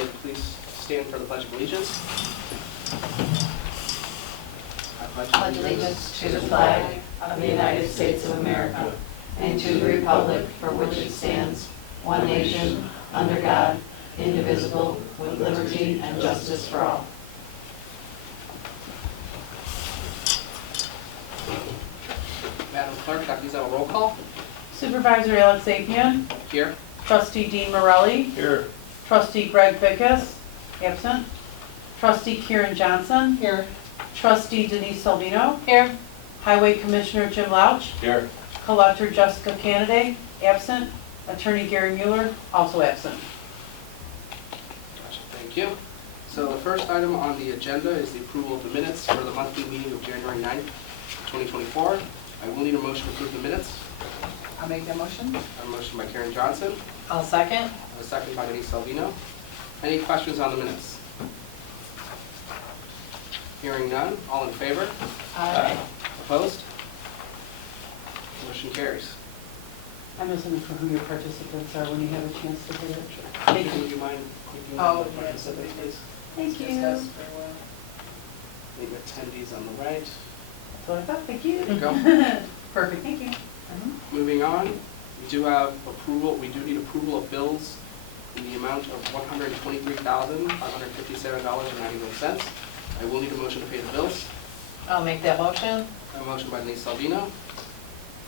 Okay, please stand for the Pledge of Allegiance. I pledge allegiance to the flag of the United States of America and to the republic for which it stands, one nation, under God, indivisible, with liberty and justice for all. Madam Clerk, can I please have a roll call? Supervisor Alex Apian, Here. Trustee Dean Morelli, Here. Trustee Greg Vickus, absent. Trustee Kieran Johnson, Here. Trustee Denise Salvino, Here. Highway Commissioner Jim Louch, Here. Collector Jessica Kennedy, absent. Attorney Gary Mueller, also absent. Gotcha, thank you. So the first item on the agenda is the approval of the minutes for the monthly meeting of January 9th, 2024. I will need a motion to approve the minutes. I'll make that motion. I have a motion by Karen Johnson, I'll second. a second by Denise Salvino. Any questions on the minutes? Hearing none, all in favor? Aye. Opposed? Motion carries. I'm just looking for who your participants are when you have a chance to hit it. Thank Thank you. Would you mind? repeating Oh, the yes. participants, please? Thank you. Discussed That's very well. The attendees on the right. what I thought, thank you. There you go. Perfect, thank you. Moving on, we do have approval, we do need approval of bills in the amount of $123,557.91. I will need a motion to pay the bills. I'll make that motion. I have a motion by Denise Salvino.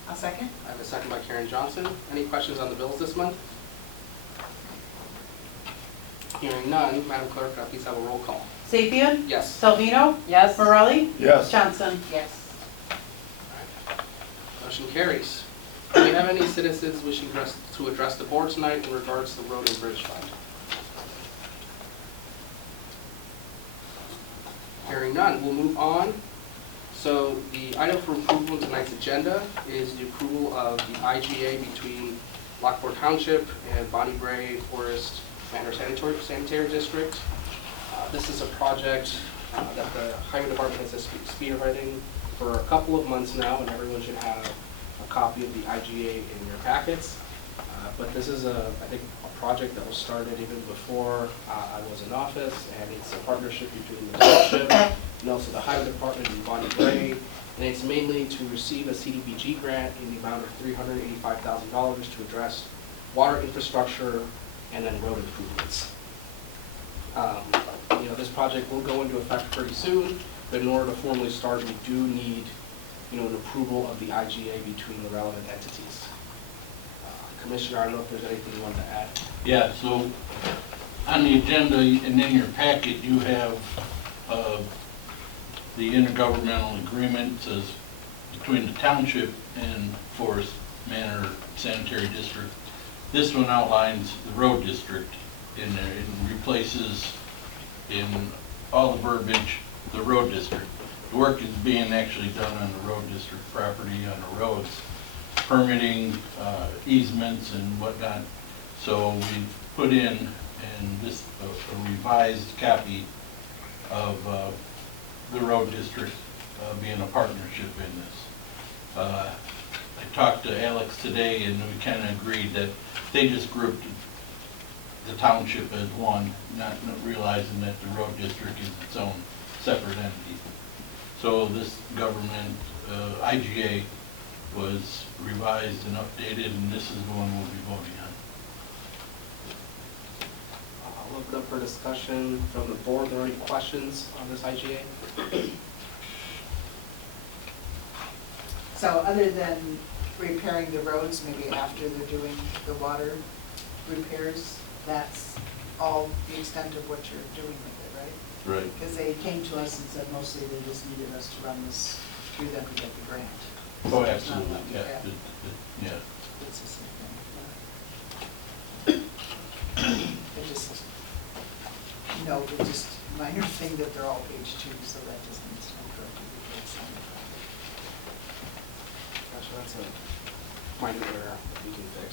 I'll second. I have a second by Karen Johnson. Any questions on the bills this month? Hearing none, Madam Clerk, can I please have a roll call? Sapien, Yes. Salvino, Yes. Morelli, Yes. Johnson. Yes. Motion carries. Do we have any citizens wishing to address the board tonight in regards to the road and bridge fund? Hearing none, we'll move on. So the item for approval in tonight's agenda is the approval of the IGA between Lockport Township and Bonnie Bray Forest Manor Sanitary District. This is a project that the Highway Department has been spearheading for a couple of months now, and everyone should have a copy of the IGA in your packets. But this is, I think, a project that was started even before I was in office, and it's a partnership between the township and also the Highway Department and Bonnie Bray. And it's mainly to receive a CDBG grant in the amount of $385,000 to address water infrastructure and then road improvements. This project will go into effect pretty soon, but in order to formally start, we do need, an approval of the IGA between the relevant entities. Commissioner, I don't know if there's anything you want to add. Yeah, so on the agenda and in your packet, you have the intergovernmental agreement says between the township and Forest Manor Sanitary District. This one outlines the road district in there. It replaces in all the verbiage the road district. The work is being actually done on the road district property, on the roads, permitting, easements and whatnot. So we've put in this a revised copy of the road district being a partnership in this. I talked to Alex today and we kind of agreed that they just grouped the township as one, not realizing that the road district is its own separate entity. So this government IGA was revised and updated, and this is the one we'll be voting on. I'll open up for discussion from the board. Are there any questions on this IGA? So other than repairing the roads, maybe after they're doing the water repairs, that's all the extent of what you're doing with it, right? Right. Because they came to us and said mostly they just needed us to run this through them to get the grant. Oh, So it's not absolutely, like- yeah. Yeah. It's the same thing. It just, no, it's just a minor thing that they're all page 2, so that just needs to be corrected before it's signed. Gotcha, that's a minor error that we can fix.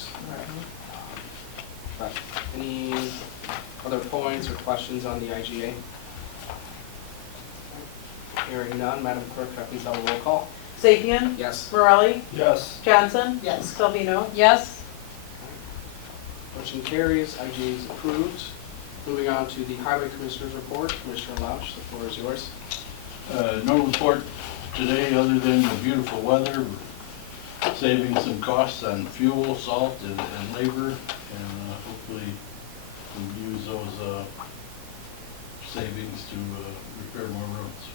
But any other points or questions on the IGA? Hearing none, Madam Clerk, can I please have a roll call? Sapien, Yes. Morelli, Yes. Johnson, Yes. Salvino. Yes. Motion carries. IGA is approved. Moving on to the Highway Commissioners Report. Commissioner Lausch, the floor is yours. No report today other than the beautiful weather, saving some costs on fuel, salt, and labor, and hopefully we'll use those savings to repair more roads.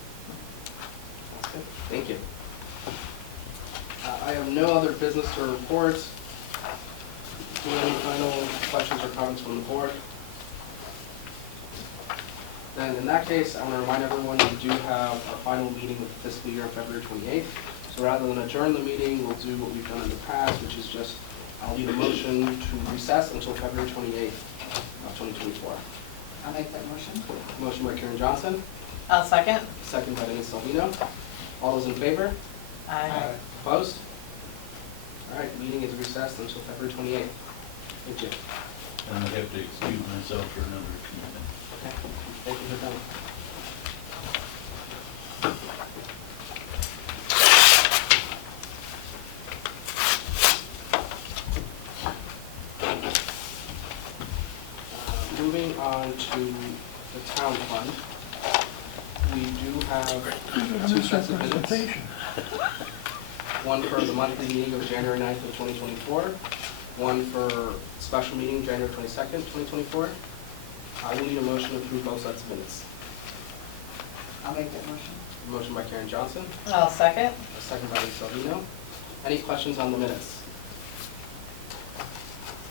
Okay, thank you. I have no other business to report. Do you have any final questions or comments from the board? Then in that case, I'm going to remind everyone we do have our final meeting of the fiscal year on February 28th. So rather than adjourn the meeting, we'll do what we've done in the past, which is just, I'll need a motion to recess until February 28th of 2024. I'll make that motion. Motion by Karen Johnson, I'll second. second by Denise Salvino. All those in favor? Aye. Opposed? All right, meeting is recessed until February 28th. Thank you. And I have to excuse myself for another commitment. Okay, thank you for coming. Moving on to the town fund, we do have two sets of minutes. One for the monthly meeting of January 9th of 2024, one for special meeting January 22nd, 2024. I will need a motion to approve both sets of minutes. I'll make that motion. Motion by Karen Johnson, I'll second. a second by Lisa Salvino. Any questions on the minutes?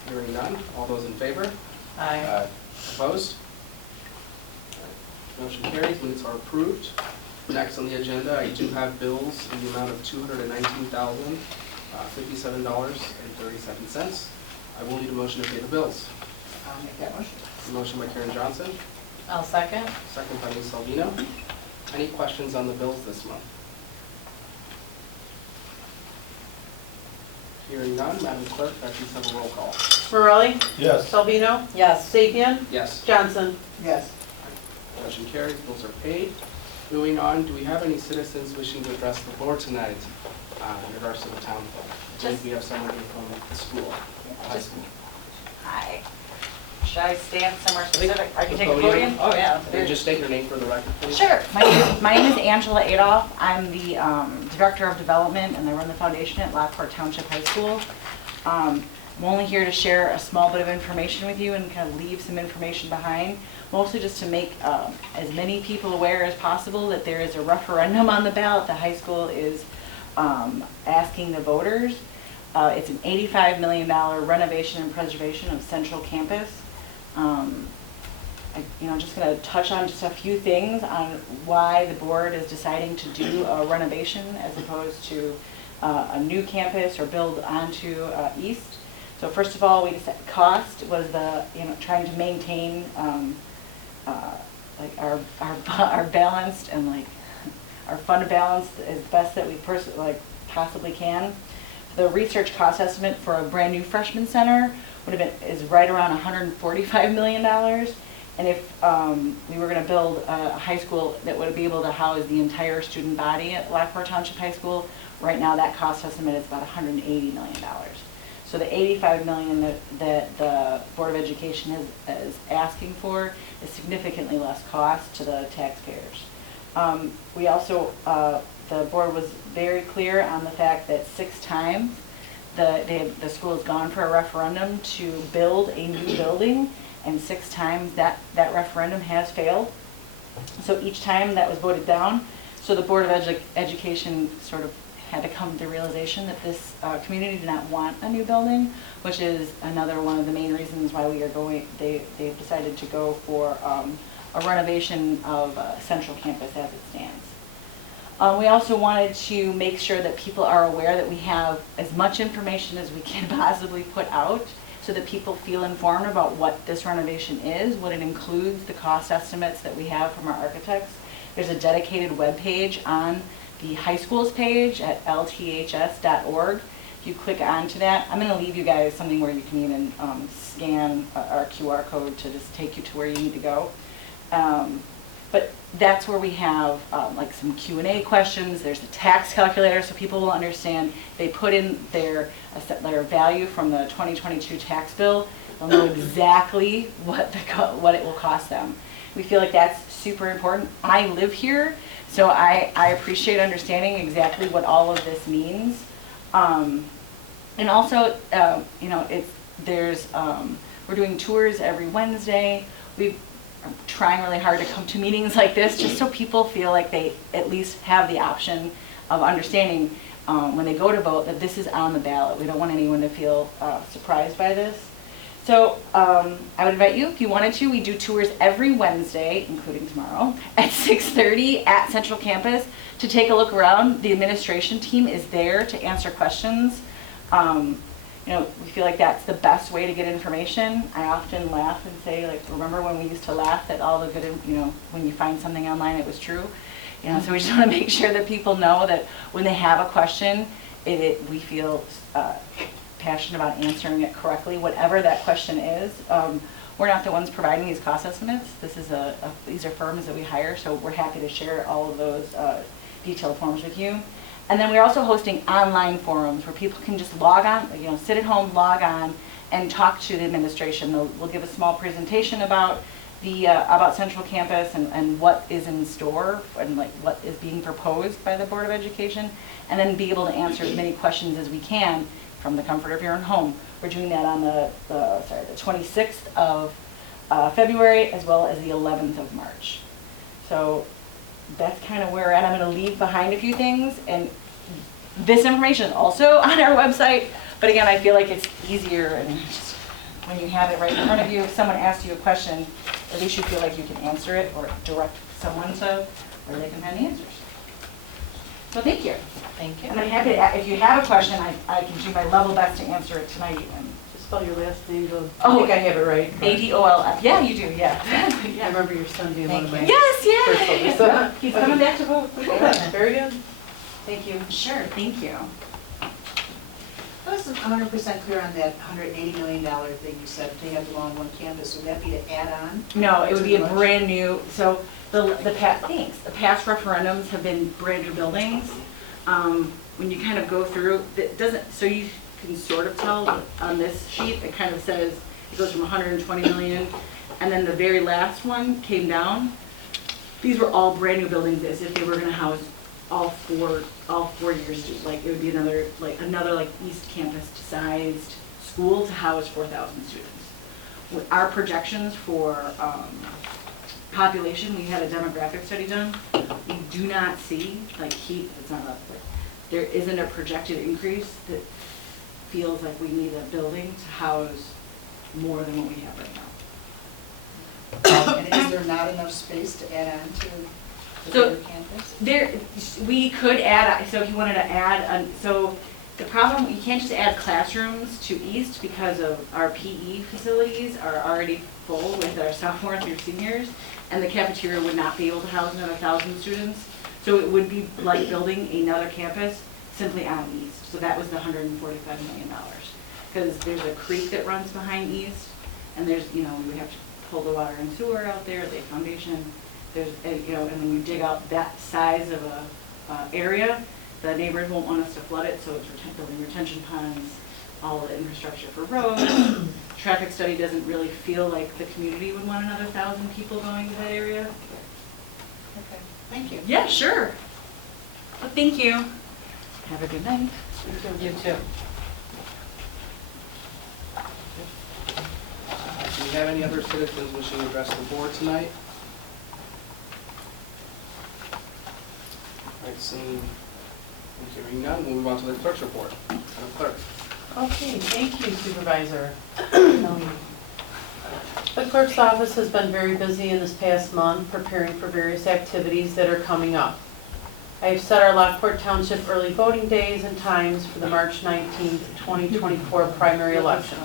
Hearing none, all those in favor? Aye. Opposed? Motion carries, minutes are approved. Next on the agenda, I do have bills in the amount of $219,057.37. I will need a motion to pay the bills. I'll make that motion. Motion by Karen Johnson, I'll second. second by Lisa Salvino. Any questions on the bills this month? Hearing none, Madam Clerk, I please have a roll call. Morelli? Yes. Salvino? Yes. Sapien? Yes. Johnson? Yes. Motion carries, bills are paid. Moving on, do we have any citizens wishing to address the board tonight in regards to the town fund? I believe we have someone here from the school, high school. Hi. Should I stand somewhere specific? I can The take a podium? podium? Oh, yeah. Can you just state your name for the record, please? Sure. My name is Angela Adolph. I'm the Director of Development, and I run the foundation at Lockport Township High School. I'm only here to share a small bit of information with you and kind of leave some information behind, mostly just to make as many people aware as possible that there is a referendum on the ballot. The high school is asking the voters. It's an $85 million renovation and preservation of Central Campus. I'm just going to touch on just a few things on why the board is deciding to do a renovation as opposed to a new campus or build onto East. So first of all, we decided cost was trying to maintain like our balanced and like our fund balance as best that we possibly can. The research cost estimate for a brand new freshman center is right around $145 million. And if we were going to build a high school that would be able to house the entire student body at Lockport Township High School, right now that cost estimate is about $180 million. So the $85 million that the Board of Education is asking for is significantly less cost to the taxpayers. We also, the board was very clear on the fact that 6 times the school has gone for a referendum to build a new building, and 6 times that referendum has failed. So each time that was voted down, so the Board of Education sort of had to come to the realization that this community did not want a new building, which is another one of the main reasons why they've decided to go for a renovation of Central Campus as it stands. We also wanted to make sure that people are aware that we have as much information as we can possibly put out so that people feel informed about what this renovation is, what it includes, the cost estimates that we have from our architects. There's a dedicated webpage on the high school's page at lths.org. If you click onto that, I'm going to leave you guys something where you can even scan our QR code to just take you to where you need to go. But that's where we have like some Q&A questions. There's a tax calculator so people will understand. They put in their value from the 2022 tax bill. They'll know exactly what it will cost them. We feel like that's super important. I live here, so I appreciate understanding exactly what all of this means. And also, we're doing tours every Wednesday. We're trying really hard to come to meetings like this just so people feel like they at least have the option of understanding when they go to vote that this is on the ballot. We don't want anyone to feel surprised by this. So I would invite you, if you wanted to, we do tours every Wednesday, including tomorrow, at 6:30 at Central Campus to take a look around. The administration team is there to answer questions. We feel like that's the best way to get information. I often laugh and say, like, remember when we used to laugh at all the good, when you find something online, it was true. So we just want to make sure that people know that when they have a question, we feel passionate about answering it correctly, whatever that question is. We're not the ones providing these cost estimates. These are firms that we hire, so we're happy to share all of those detailed forms with you. And then we're also hosting online forums where people can just log on, sit at home, log on, and talk to the administration. We'll give a small presentation about about Central Campus and what is in store and like what is being proposed by the Board of Education, and then be able to answer as many questions as we can from the comfort of your own home. We're doing that on the 26th of February as well as the 11th of March. So that's kind of where we're at. I'm going to leave behind a few things, and this information is also on our website, but again, I feel like it's easier and just when you have it right in front of you. If someone asks you a question, at least you feel like you can answer it or direct someone to where they can find the answers. So thank you. Thank you. And I'm happy to, if you have a question, I can do my level best to answer it tonight even. Just spell your last name, Joe. Oh, I think I have it right. ADOLF. Yeah, you do, yeah. I remember your son being one of my. Yes, First yeah. focus. He's coming back to vote. Very good. Thank you. Sure, thank you. I wasn't 100% clear on that $180 million thing you said, they have to go on one campus. Would that be to add on? No, it would be a Too much? brand new, so the past referendums have been brand new buildings. When you kind of go through, it doesn't, so you can sort of tell on this sheet, it kind of says, it goes from 120 million, and then the very last one came down. These were all brand new buildings as if they were gonna house all four years, like it would be another East Campus sized school to house 4,000 students. With our projections for population, we had a demographic study done. We do not see, it's not up, but there isn't a projected increase that feels like we need a building to house more than what we have right now. And is there not enough space to add on to the So, bigger campus? We could add, so if you wanted to add, so the problem, you can't just add classrooms to East because of our PE facilities are already full with our sophomores through seniors, and the cafeteria would not be able to house another 1,000 students. So it would be like building another campus simply on East. So that was the $145 million. Because there's a creek that runs behind East, and there's, we have to pull the water and sewer out there, the foundation. There's, and when you dig out that size of a area, the neighbors won't want us to flood it, so it's building retention ponds, all of the infrastructure for roads. Traffic study doesn't really feel like the community would want another 1,000 people going to that area. Okay, thank you. Yeah, sure. Well, thank you. Have a good night. You too. Do we have any other citizens wishing to address the board tonight? All right, seeing and hearing none, we'll move on to the clerk's report. Madam Clerk. Okay, thank you, Supervisor. The clerk's office has been very busy in this past month preparing for various activities that are coming up. I have set our Lockport Township early voting days and times for the March 19th, 2024 primary election.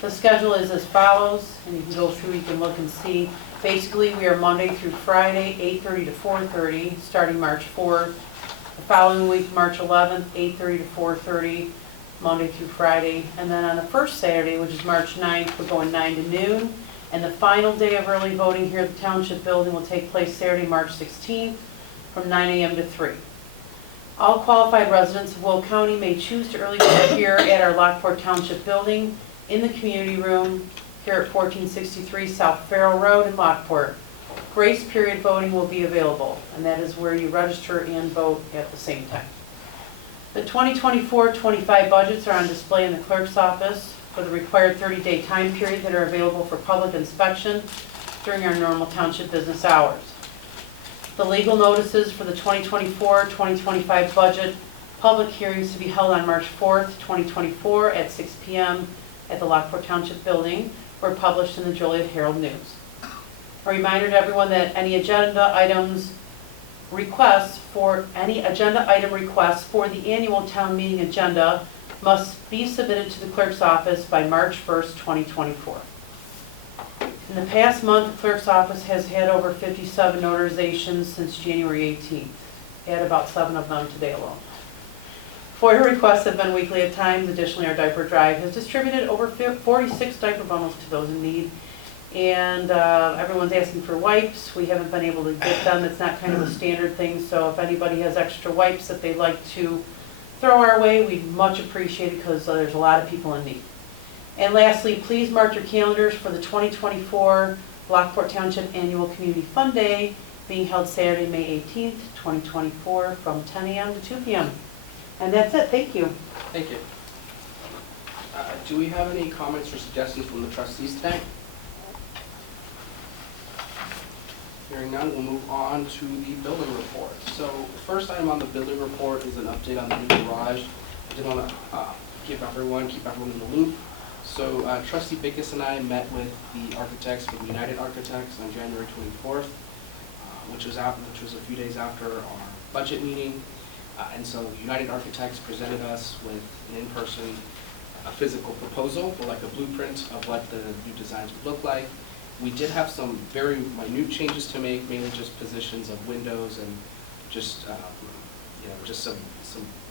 The schedule is as follows, and you can go through, you can look and see. Basically, we are Monday through Friday, 8:30 to 4:30, starting March 4th. The following week, March 11th, 8:30 to 4:30, Monday through Friday. And then on the first Saturday, which is March 9th, we're going 9 to noon. And the final day of early voting here at the Township Building will take place Saturday, March 16th, from 9 a.m. to 3. All qualified residents of Will County may choose to early vote here at our Lockport Township Building in the community room here at 1463 South Farrell Road in Lockport. Grace period voting will be available, and that is where you register and vote at the same time. The 2024-25 budgets are on display in the clerk's office for the required 30-day time period that are available for public inspection during our normal township business hours. The legal notices for the 2024-2025 budget public hearings to be held on March 4th, 2024 at 6 p.m. at the Lockport Township building were published in the Joliet Herald News. A reminder to everyone that any agenda item requests for the annual town meeting agenda must be submitted to the clerk's office by March 1st, 2024. In the past month, the clerk's office has had over 57 notarizations since January 18th. Add about 7 of them today alone. FOIA requests have been weekly at times. Additionally, our diaper drive has distributed over 46 diaper bundles to those in need. And everyone's asking for wipes. We haven't been able to get them. It's not kind of a standard thing, so if anybody has extra wipes that they'd like to throw our way, we'd much appreciate it because there's a lot of people in need. And lastly, please mark your calendars for the 2024 Lockport Township Annual Community Fun Day being held Saturday, May 18th, 2024 from 10 a.m. to 2 p.m. And that's it. Thank you. Thank you. Do we have any comments or suggestions from the trustees today? Hearing none, we'll move on to the building report. So the first item on the building report is an update on the new garage. I did want to keep everyone in the loop. So Trustee Bickus and I met with the architects from United Architects on January 24th, which was a few days after our budget meeting. And so United Architects presented us with an in-person, a physical proposal, or like a blueprint of what the new designs would look like. We did have some very minute changes to make, mainly just positions of windows and just just some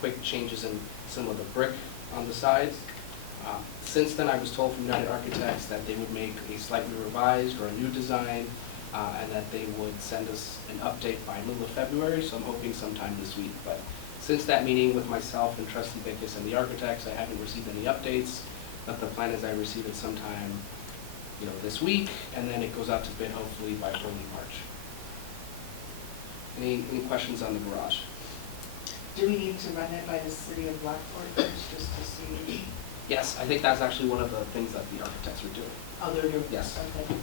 quick changes in some of the brick on the sides. Since then, I was told from United Architects that they would make a slightly revised or a new design, and that they would send us an update by middle of February, so I'm hoping sometime this week. But since that meeting with myself and Trustee Bickus and the architects, I haven't received any updates, but the plan is I receive it sometime this week, and then it goes out to bid hopefully by early March. Any questions on the garage? Do we need to run it by the city of Lockport first, just to see? Yes, I think that's actually one of the things that the architects were doing. Oh, they're doing? Yes. Okay.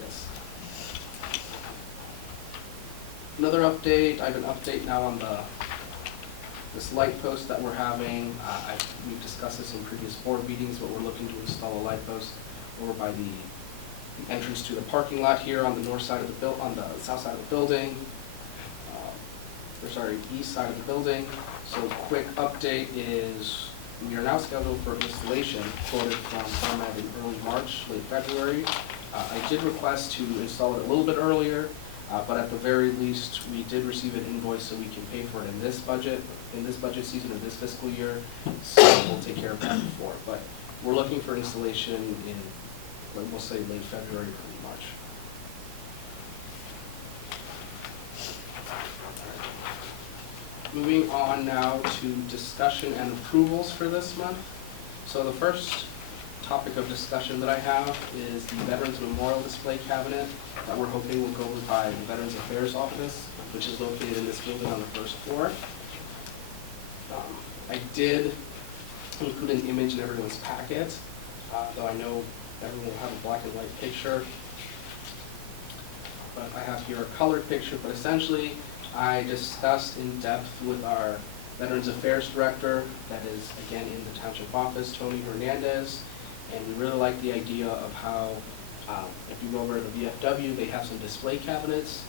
Yes. Another update, I have an update now on this light post that we're having. We've discussed this in previous board meetings, but we're looking to install a light post over by the entrance to the parking lot here on the north side of the on the south side of the building. East side of the building. So quick update is we are now scheduled for installation, quoted from ComEd in early March, late February. I did request to install it a little bit earlier, but at the very least, we did receive an invoice so we can pay for it in this budget season or this fiscal year. So we'll take care of that before. But we're looking for installation in, we'll say, late February, early March. Moving on now to discussion and approvals for this month. So the first topic of discussion that I have is the Veterans Memorial Display Cabinet that we're hoping will go by the Veterans Affairs Office, which is located in this building on the first floor. I did include an image in everyone's packet, though I know everyone will have a black and white picture. But I have here a colored picture, but essentially I discussed in depth with our Veterans Affairs Director, that is again in the Township Office, Tony Hernandez, and we really like the idea of how, if you go over to the VFW, they have some display cabinets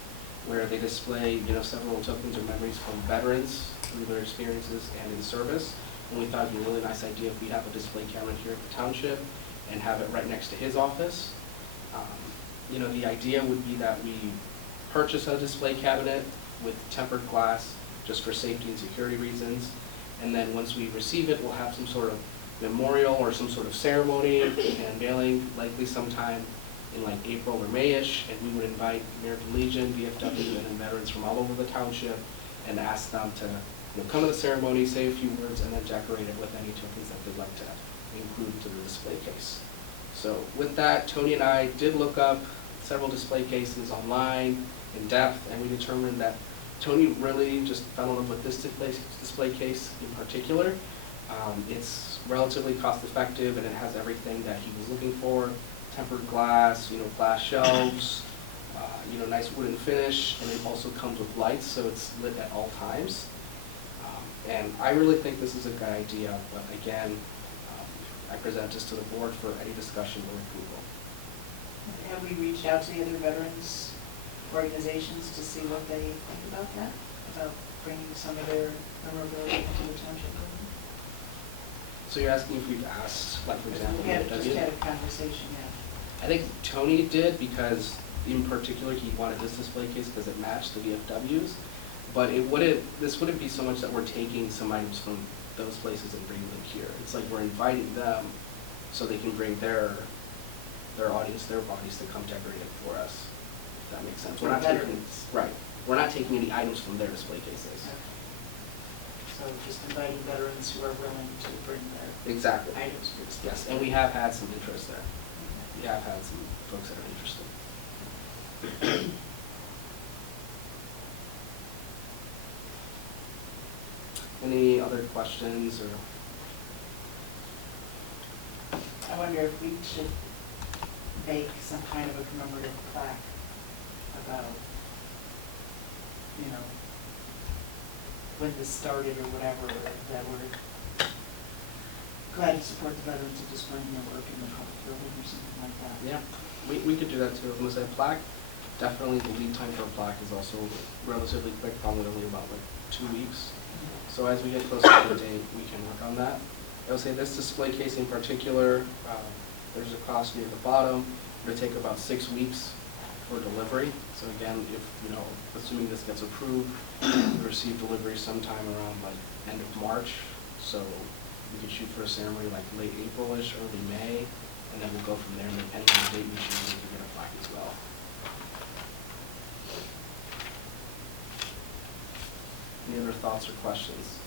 where they display several tokens or memories from veterans through their experiences and in service. And we thought it'd be a really nice idea if we have a display cabinet here at the Township and have it right next to his office. The idea would be that we purchase a display cabinet with tempered glass just for safety and security reasons. And then once we receive it, we'll have some sort of memorial or some sort of ceremony and mailing, likely sometime in like April or May-ish. And we would invite American Legion, VFW, and veterans from all over the township and ask them to come to the ceremony, say a few words, and then decorate it with any tokens that they'd like to included to the display case. So with that, Tony and I did look up several display cases online in depth, and we determined that Tony really just fell in love with this display case in particular. It's relatively cost effective, and it has everything that he was looking for: tempered glass, glass shelves, nice wooden finish, and it also comes with lights, so it's lit at all times. And I really think this is a good idea, but again, I present this to the board for any discussion or approval. Have we reached out to the other veterans organizations to see what they think about that? About bringing some of their memorabilia into the township building? So you're asking if we've asked, like for example, We had the just VFW? had a conversation, yeah. I think Tony did, because in particular, he wanted this display case because it matched the VFWs. But this wouldn't be so much that we're taking some items from those places and bringing them here. It's like we're inviting them so they can bring their audience, their bodies to come decorate it for us. If that makes sense. We're not taking, Veterans. right. We're not taking any items from their display cases. So just inviting veterans who are willing to bring their Exactly. items to display. Yes, and we have had some interest there. We have had some folks that are interested. Any other questions or? I wonder if we should make some kind of a commemorative plaque about, when this started or whatever, that we're glad to support the veterans of displaying their work in the public building or something like that. Yeah, we could do that too. Was a plaque? Definitely the lead time for a plaque is also relatively quick, probably only about 2 weeks. So as we get closer to the date, we can work on that. I would say this display case in particular, there's a cost near the bottom. It'll take about 6 weeks for delivery. So again, if, assuming this gets approved, we receive delivery sometime around end of March. So we could shoot for a ceremony late April-ish, early May, and then we'll go from there. And depending on the date we choose, we can get a plaque as well. Any other thoughts or questions?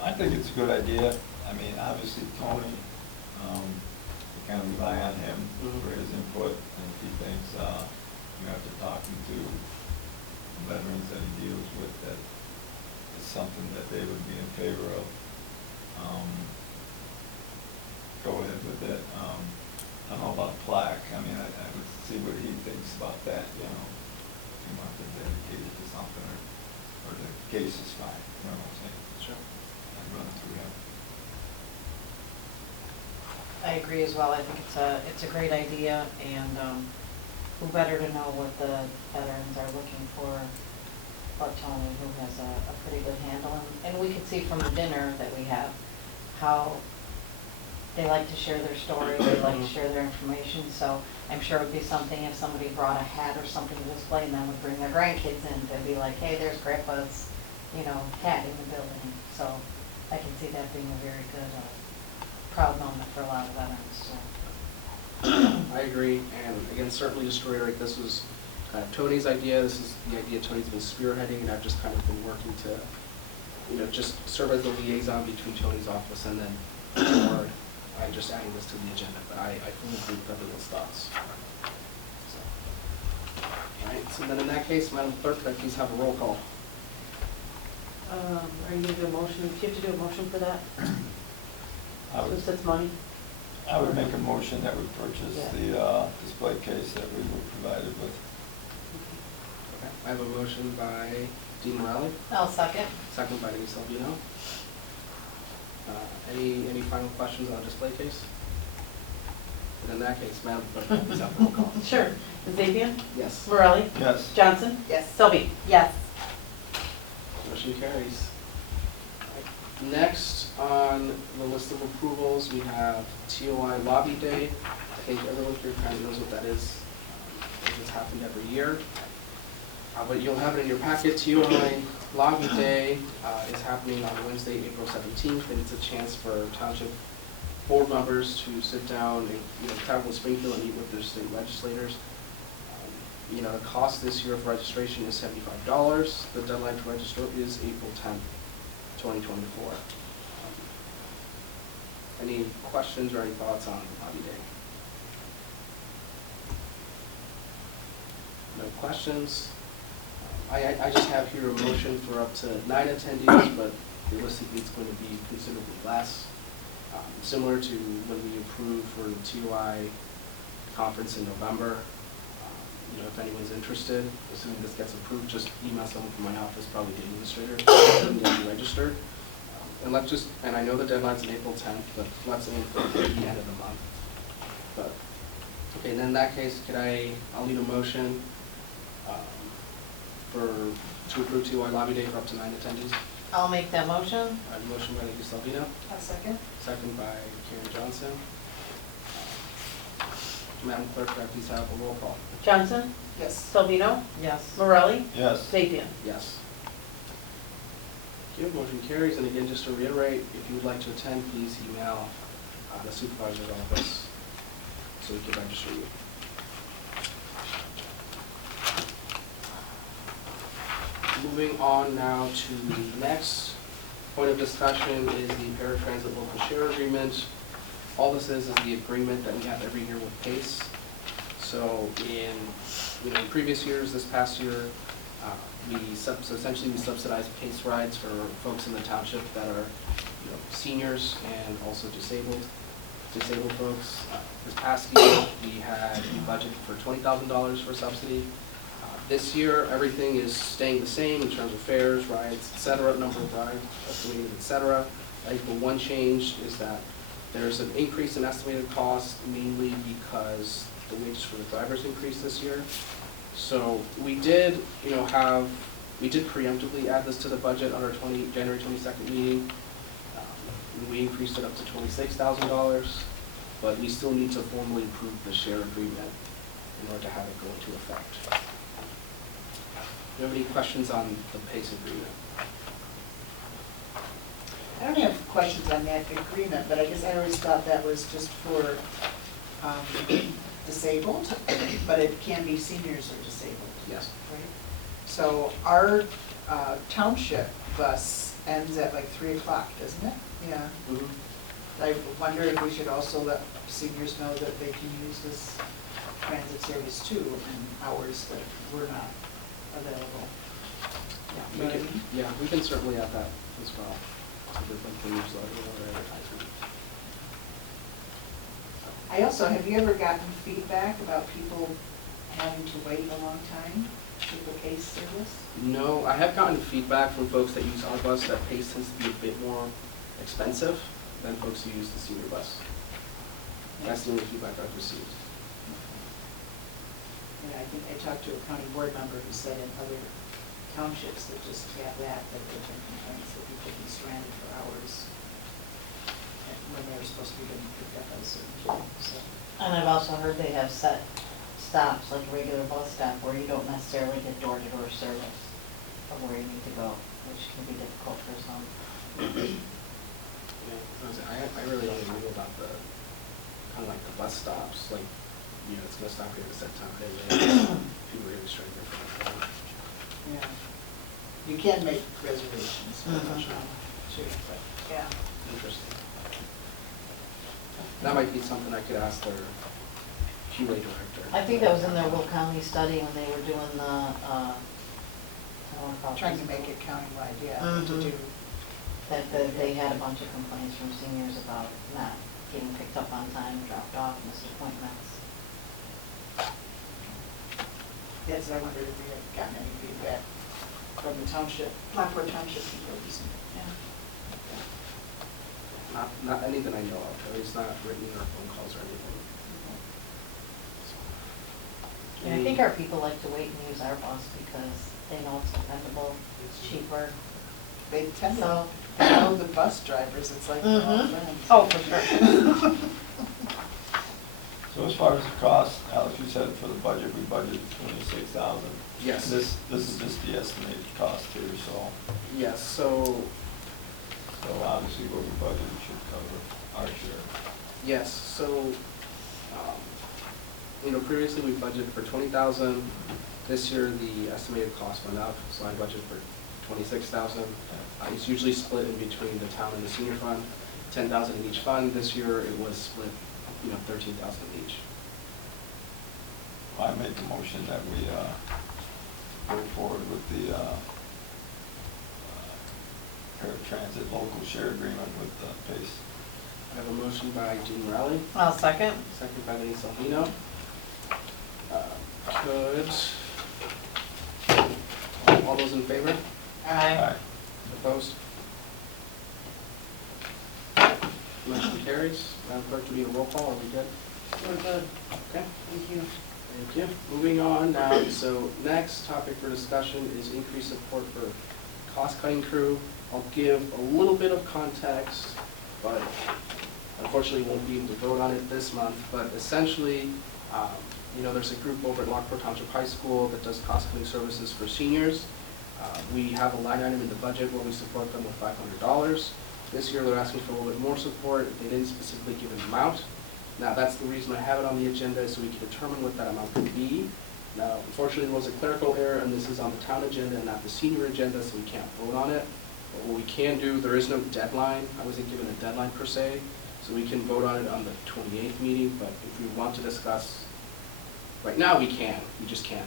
I think it's a good idea. I mean, obviously Tony, we kind of rely on him for his input, and if he thinks, after talking to veterans that he deals with, that it's something that they would be in favor of, go ahead with it. I don't know about a plaque. I mean, I would see what he thinks about that, if he wants to dedicate it to something, or the case is fine, you know what I'm saying? Sure. I'd run it through him. I agree as well. I think it's a great idea, and who better to know what the veterans are looking for but Tony, who has a pretty good handle. And we could see from the dinner that we have how they like to share their story, they like to share their information. So I'm sure it would be something if somebody brought a hat or something to display and then would bring their grandkids in to be like, hey, there's Grandpa's, hat in the building. So I can see that being a very good, proud moment for a lot of veterans. So. I agree, and again, certainly just to reiterate, this was kind of Tony's idea. This is the idea Tony's been spearheading, and I've just kind of been working to, just serve as the liaison between Tony's office and then the board. I'm just adding this to the agenda, but I fully agree with everyone's thoughts. So, all right, so then in that case, Madam Clerk, could I please have a roll call? Are you going to do a motion? Do you have to do a motion for that? Since it's money? I would make a motion that we purchase the display case that we were provided with. Okay, I have a motion by Dean Morelli, I'll second. second by Denise Albino. Any final questions on the display case? And in that case, Madam Clerk, please have a roll call. Sure. Zabian? Yes. Morelli? Yes. Johnson? Yes. Selby? Yes. Motion carries. Next on the list of approvals, we have TOI Lobby Day. I think everyone here kind of knows what that is. It's happened every year. But you'll have it in your packet. TOI Lobby Day is happening on Wednesday, April 17th, and it's a chance for township board members to sit down and travel to Springfield and meet with their state legislators. The cost this year for registration is $75. The deadline to register is April 10th, 2024. Any questions or any thoughts on Lobby Day? No questions? I just have here a motion for up to 9 attendees, but realistically it's going to be considerably less. Similar to when we approved for the TOI conference in November. You know, if anyone's interested, assuming this gets approved, just email someone from my office, probably the administrator, and get you registered. And I know the deadline's in April 10th, but let's aim for the end of the month. But, okay, then in that case, I'll need a motion to approve TOI Lobby Day for up to 9 attendees. I'll make that motion. I have a motion by Nikki Salvino, A second? second by Karen Johnson. Madam Clerk, could I please have a roll call? Johnson? Yes. Salvino? Yes. Morelli? Yes. Sapien? Yes. Thank you. Motion carries. And again, just to reiterate, if you would like to attend, please email the supervisor's office so we can register you. Moving on now to the next point of discussion is the paratransit local share agreement. All this is the agreement that we have every year with PACE. So in previous years, this past year, so essentially we subsidize PACE rides for folks in the township that are seniors and also disabled folks. This past year, we had a budget for $20,000 for subsidy. This year, everything is staying the same in terms of fares, rides, et cetera, number of rides, estimated, et cetera. I think the one change is that there's an increase in estimated cost, mainly because the wages for the drivers increased this year. So we did, preemptively add this to the budget on our January 22nd meeting. We increased it up to $26,000, but we still need to formally approve the share agreement in order to have it go into effect. Do you have any questions on the PACE agreement? I don't have questions on that agreement, but I guess I always thought that was just for disabled, but it can be seniors or disabled. Yes. Right? So our township bus ends at like 3 o'clock, doesn't it? Yeah. Mm-hmm. I wonder if we should also let seniors know that they can use this transit service too in hours that we're not available. You know what I mean? Yeah, we can certainly add that as well. So there's like the newsletter or advertisement. Have you ever gotten feedback about people having to wait a long time for the PACE service? No, I have gotten feedback from folks that use our bus that PACE tends to be a bit more expensive than folks who use the senior bus. That's the only feedback I've received. Yeah, I think I talked to a county board member who said in other townships that just have that they've been complaints that people be stranded for hours when they were supposed to be getting picked up at a certain time, so. And I've also heard they have set stops, like a regular bus stop, where you don't necessarily get door-to-door service of where you need to go, which can be difficult for some. Yeah, I really only knew about the kind of like the bus stops, like it's gonna stop here at a set time. People really straight there for that. Yeah. You can make reservations. Sure, but, yeah. Interesting. That might be something I could ask their QA director. I think that was in their Will County study when they were doing the, I don't know if Trying to make it countywide, yeah, to Mhm. do. that they had a bunch of complaints from seniors about not getting picked up on time, dropped off, missed appointments. Yes, I wondered if we had gotten any feedback from the township, Lockport Township people recently. Yeah. Not anything I know of, at least not written or phone calls or anything. And I think our people like to wait and use our bus because they know it's dependable, it's cheaper. They tend to So- know the bus drivers, it's like they're all Mhm. friends. Oh, for sure. So as far as the cost, Alex, you said for the budget, we budgeted 26,000. Yes. This is just the estimated cost here, so Yes, so, obviously what we budgeted should cover our share. yes, so, previously we budgeted for 20,000. This year, the estimated cost went up, so I budgeted for 26,000. It's usually split in between the town and the senior fund. 10,000 in each fund. This year it was split, 13,000 each. I make a motion that we go forward with the paratransit local share agreement with Pace. I have a motion by Jean Rowley, I'll second. second by Lenny Salvino. All those in favor? Aye. Opposed? Motion carries. Madam Clerk, do we need a roll call? Are we good? We're good. Okay. Thank you. Thank you. Moving on now, so next topic for discussion is increased support for cost-cutting crew. I'll give a little bit of context, but unfortunately won't be able to vote on it this month. But essentially, there's a group over at Lockport Township High School that does cost-cutting services for seniors. We have a line item in the budget where we support them with $500. This year they're asking for a little bit more support. They didn't specifically give an amount. Now, that's the reason I have it on the agenda, so we can determine what that amount could be. Now, unfortunately, there was a clerical error, and this is on the town agenda and not the senior agenda, so we can't vote on it. But what we can do, there is no deadline. I wasn't given a deadline per se, so we can vote on it on the 28th meeting, but if we want to discuss, right now we can, we just can't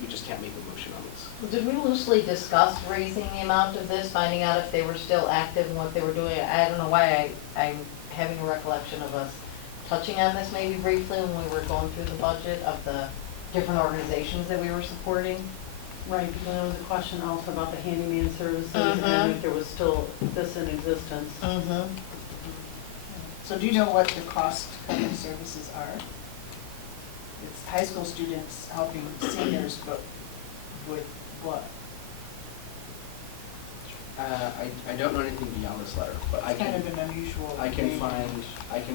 make a motion on this. Did we loosely discuss raising the amount of this, finding out if they were still active and what they were doing? I don't know why I'm having a recollection of us touching on this maybe briefly when we were going through the budget of the different organizations that we were supporting. Right, because there was a question also about the handyman services and if there was still this in existence. Mm-hmm. So do you know what the cost-cutting services are? It's high school students helping seniors, but with what? I don't know anything beyond this letter, but I It's kind can, of an unusual. I can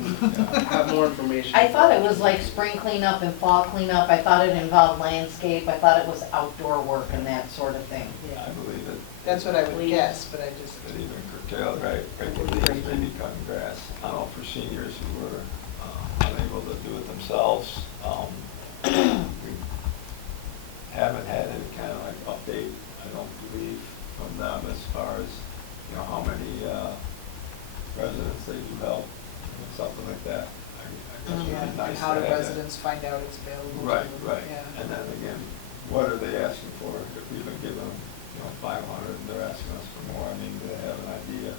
thing. have more information. I thought it was like spring cleanup and fall cleanup. I thought it involved landscape. I thought it was outdoor work and that sort of thing. I believe it. That's what I would guess, but I just. It even curtailed, right, breaking leaves, maybe cutting grass. I don't know, for seniors who were unable to do it themselves. We haven't had any kind of like update, I don't believe, from them as far as, how many residents they do help, something like that. I guess it'd be And nice how to do have that. residents find out it's available? to Right, them? right. Yeah. And then again, what are they asking for? If we've been giving them, 500, and they're asking us for more, I mean, do they have an idea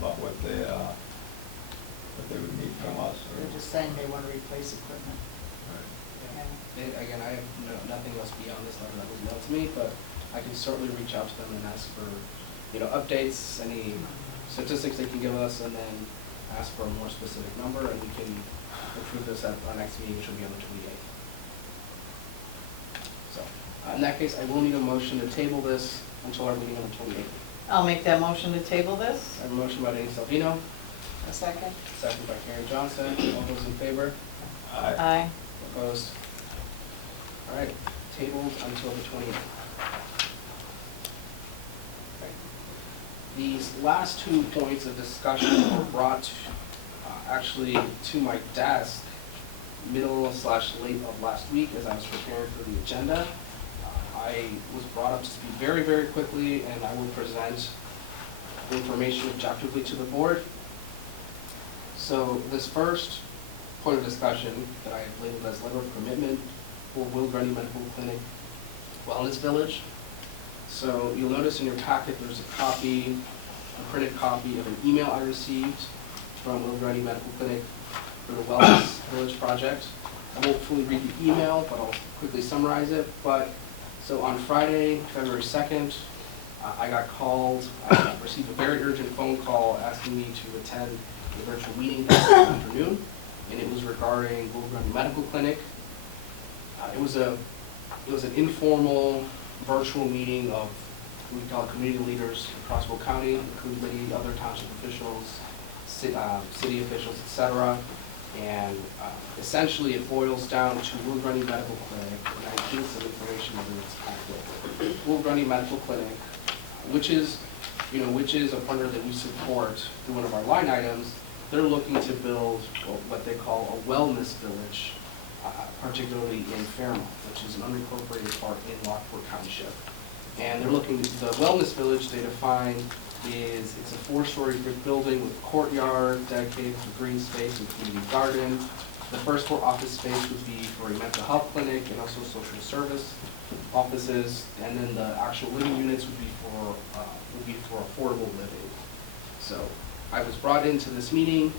about what they would need from us? Or They're just saying they want to replace equipment. Right. Yeah. Again, I have nothing else beyond this letter that was mailed to me, but I can certainly reach out to them and ask for, updates, any statistics they can give us, and then ask for a more specific number, and we can approve this at our next meeting, which will be on the 28th. So, in that case, I will need a motion to table this until our meeting on the 28th. I'll make that motion to table this. I have a motion by Denny Salvino, A second? second by Karen Johnson. All those in favor? Aye. Opposed? All right, tabled until the 28th. Okay. These last 2 points of discussion were brought actually to my desk middle/late of last week as I was preparing for the agenda. I was brought up to speed very, very quickly, and I will present information objectively to the board. So this first point of discussion that I have labeled as letter of commitment for Will Grundy Medical Clinic Wellness Village. So you'll notice in your packet there's a printed copy of an email I received from Will Grundy Medical Clinic for the Wellness Village project. I won't fully read the email, but I'll quickly summarize it. So on Friday, February 2nd, I got called, I received a very urgent phone call asking me to attend a virtual meeting this afternoon, and it was regarding Will Grundy Medical Clinic. It was an informal virtual meeting of what we call community leaders across Will County, including other township officials, city officials, etc. And essentially it boils down to Will Grundy Medical Clinic, and I include some information in its packet. Will Grundy Medical Clinic, which is a partner that we support through one of our line items. They're looking to build what they call a wellness village, particularly in Fairmont, which is an unincorporated part in Lockport Township. And they're looking, the wellness village, they define is, it's a 4-story brick building with a courtyard dedicated to green space and community garden. The first floor office space would be for a mental health clinic and also social service offices, and then the actual living units would be for affordable living. So I was brought into this meeting,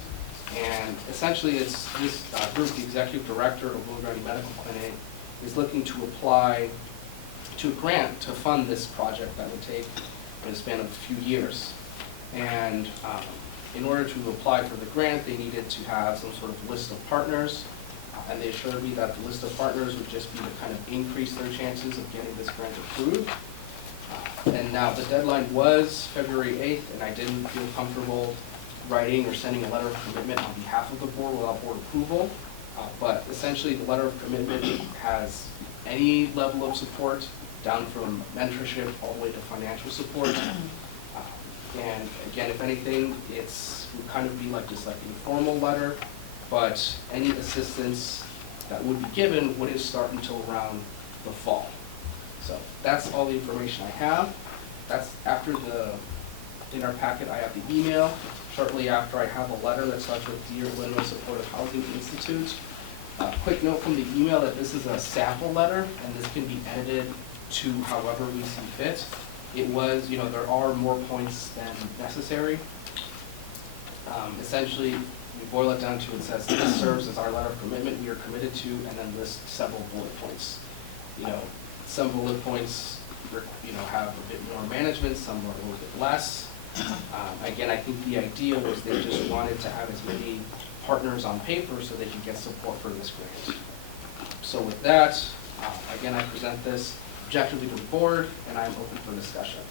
and essentially it's this group, the executive director of Blue County Medical Clinic, is looking to apply to a grant to fund this project that would take in a span of a few years. And in order to apply for the grant, they needed to have some sort of list of partners, and they assured me that the list of partners would just be to kind of increase their chances of getting this grant approved. And now the deadline was February 8th, and I didn't feel comfortable writing or sending a letter of commitment on behalf of the board without board approval. But essentially, the letter of commitment has any level of support, down from mentorship all the way to financial support. And again, if anything, it's would kind of be like just like an informal letter, but any assistance that would be given wouldn't start until around the fall. So that's all the information I have. That's after in our packet, I have the email. Shortly after, I have a letter that starts with Dear Illinois Supportive Housing Institute. Quick note from the email that this is a sample letter, and this can be edited to however we see fit. It was, there are more points than necessary. Essentially, we boil it down to, it says, this serves as our letter of commitment we are committed to, and then list several bullet points. Some bullet points, have a bit more management, some are a little bit less. Again, I think the idea was they just wanted to have as many partners on paper so they could get support for this grant. So with that, again, I present this objectively to the board, and I'm open for discussion.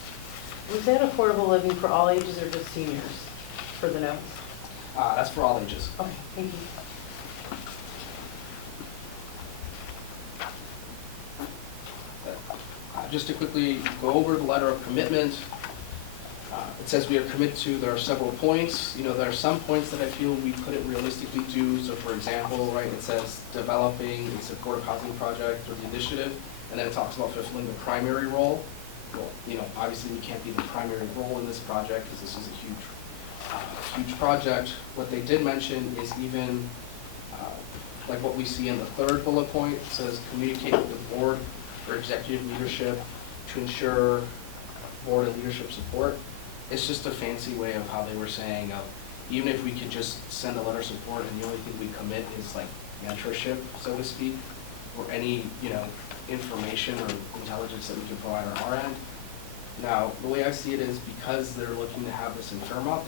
Was that affordable living for all ages or just seniors for the notes? That's for all ages. Okay, thank you. Just to quickly go over the letter of commitment, it says we are committed to, there are several points. There are some points that I feel we couldn't realistically do. So for example, right, it says developing a supportive housing project or the initiative, and then it talks about fulfilling the primary role. Well, obviously we can't be the primary role in this project because this is a huge project. What they did mention is even like what we see in the third bullet point. It says communicate with the board or executive leadership to ensure board and leadership support. It's just a fancy way of how they were saying, even if we could just send a letter of support and the only thing we commit is like mentorship, so to speak, or any, information or intelligence that we can provide on our end. Now, the way I see it is because they're looking to have this in Fairmont,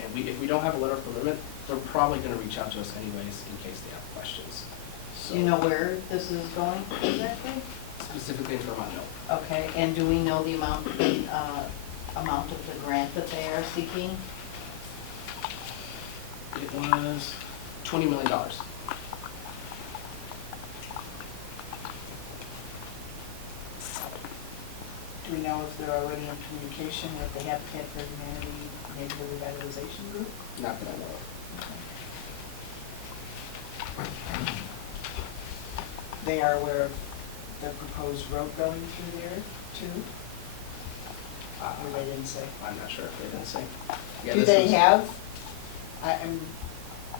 if we don't have a letter of commitment, they're probably going to reach out to us anyways in case they have questions. So, Do you know where this is going exactly? specifically in Fairmont, no. Okay, and do we know the amount of the grant that they are seeking? It was $20 million. Do we know if they're already in communication with the Habitat for Humanity Neighborhood Revitalization Group? Not that I know of. They are aware of the proposed road going through there too? Or they didn't say? I'm not sure if they didn't say. Yeah, Do this they was- have,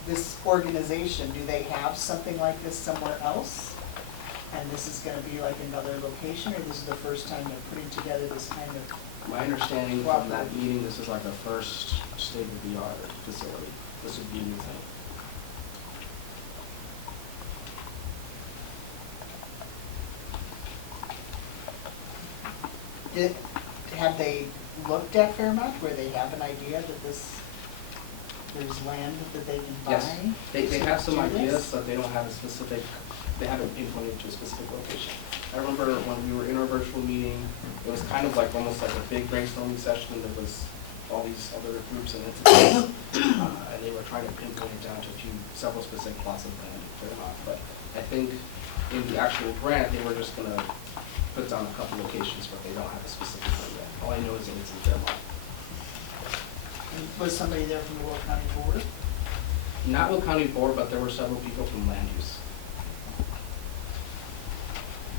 this organization, do they have something like this somewhere else? And this is gonna be like another location, or this is the first time they're putting together this kind of? My understanding from that meeting, this is like the first state-of-the-art facility. This would be a new thing. Have they looked at Fairmont, where they have an idea that there's land that they can buy? Yes, they have some to do ideas, this? but they don't have a specific, they haven't pinpointed to a specific location. I remember when we were in our virtual meeting, it was kind of like almost like a big brainstorming session, and there was all these other groups and entities, and they were trying to pinpoint it down to several specific plots of land in Fairmont. But I think in the actual grant, they were just gonna put down a couple locations, but they don't have a specific one yet. All I know is that it's in Fairmont. And was somebody there from the Will County Board? Not Will County Board, but there were several people from land use.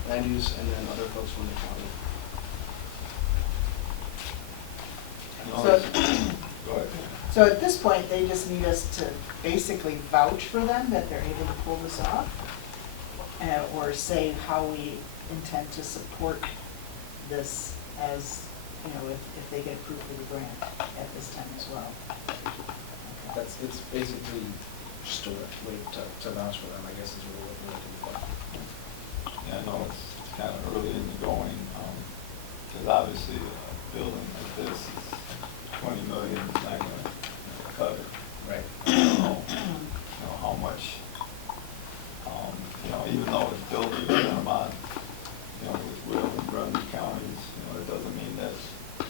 Land use and then other folks from the county. No, So- it's- Go ahead. So at this point, they just need us to basically vouch for them that they're able to pull this off, or say how we intend to support this as, you know, if they get approved for the grant at this time as well. It's basically just a way to vouch for them, I guess, is really what we're looking for. Yeah, I know it's kind of early in the going, because obviously a building like this is 20 million, is not gonna cut it. Right. I don't know, how much, even though it's built in Vermont, with Will and Grundy counties, it doesn't mean that it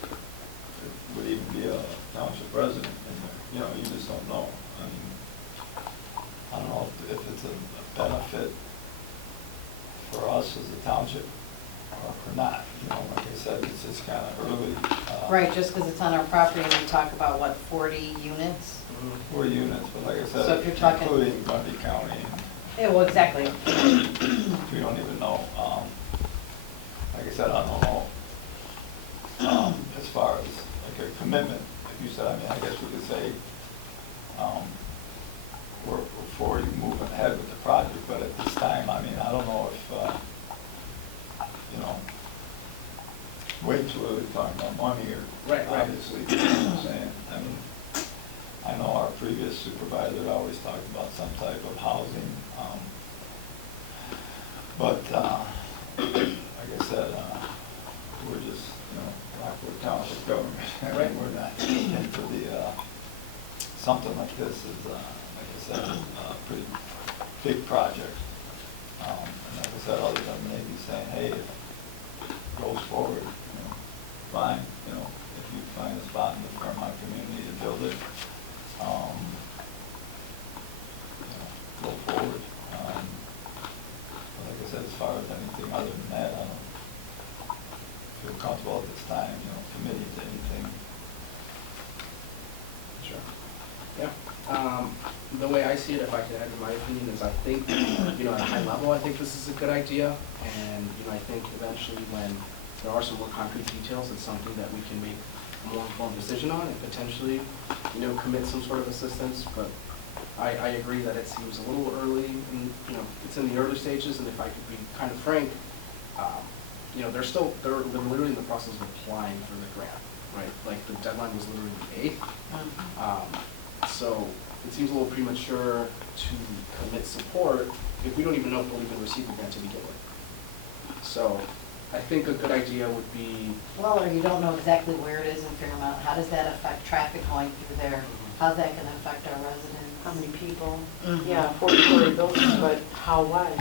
would even be a township resident in there, you just don't know. I mean, I don't know if it's a benefit for us as a township or not, like I said, it's just kind of early. Right, just because it's on our property and we talk about, what, 40 units? 4 units, but like I So said, if you're talking- including Grundy County, Yeah, well, exactly. we don't even know. Like I said, I don't know, as far as like a commitment, like you said, I guess we could say, we're for you moving ahead with the project, but at this time, I don't know if, way too early talking about money or, Right. obviously, you know what I'm saying? I know our previous supervisor always talked about some type of housing, but, like I said, we're just, Lockport Township government, Right. we're not into the, something like this is, like I said, a pretty big project. And like I said, other than maybe saying, hey, if it goes forward, fine, if you find a spot in the Vermont community to build it, go forward. But like I said, as far as anything other than that, I don't feel comfortable at this time, committing to anything. Sure. Yeah. The way I see it, if I could add in my opinion, is I think, at a high level, I think this is a good idea. And, I think eventually when there are some more concrete details, it's something that we can make a more informed decision on and potentially, commit some sort of assistance. But I agree that it seems a little early, and, it's in the early stages. And if I could be kind of frank, they're literally in the process of applying for the grant, right? Like the deadline was literally the 8th. So it seems a little premature to commit support if we don't even know if we'll even receive the grant to begin with. So I think a good idea would be, Well, or you don't know exactly where it is in Fairmount. How does that affect traffic going through there? How's that going to affect our residents? How many people? Mhm. Yeah, 40-story buildings, but how wide,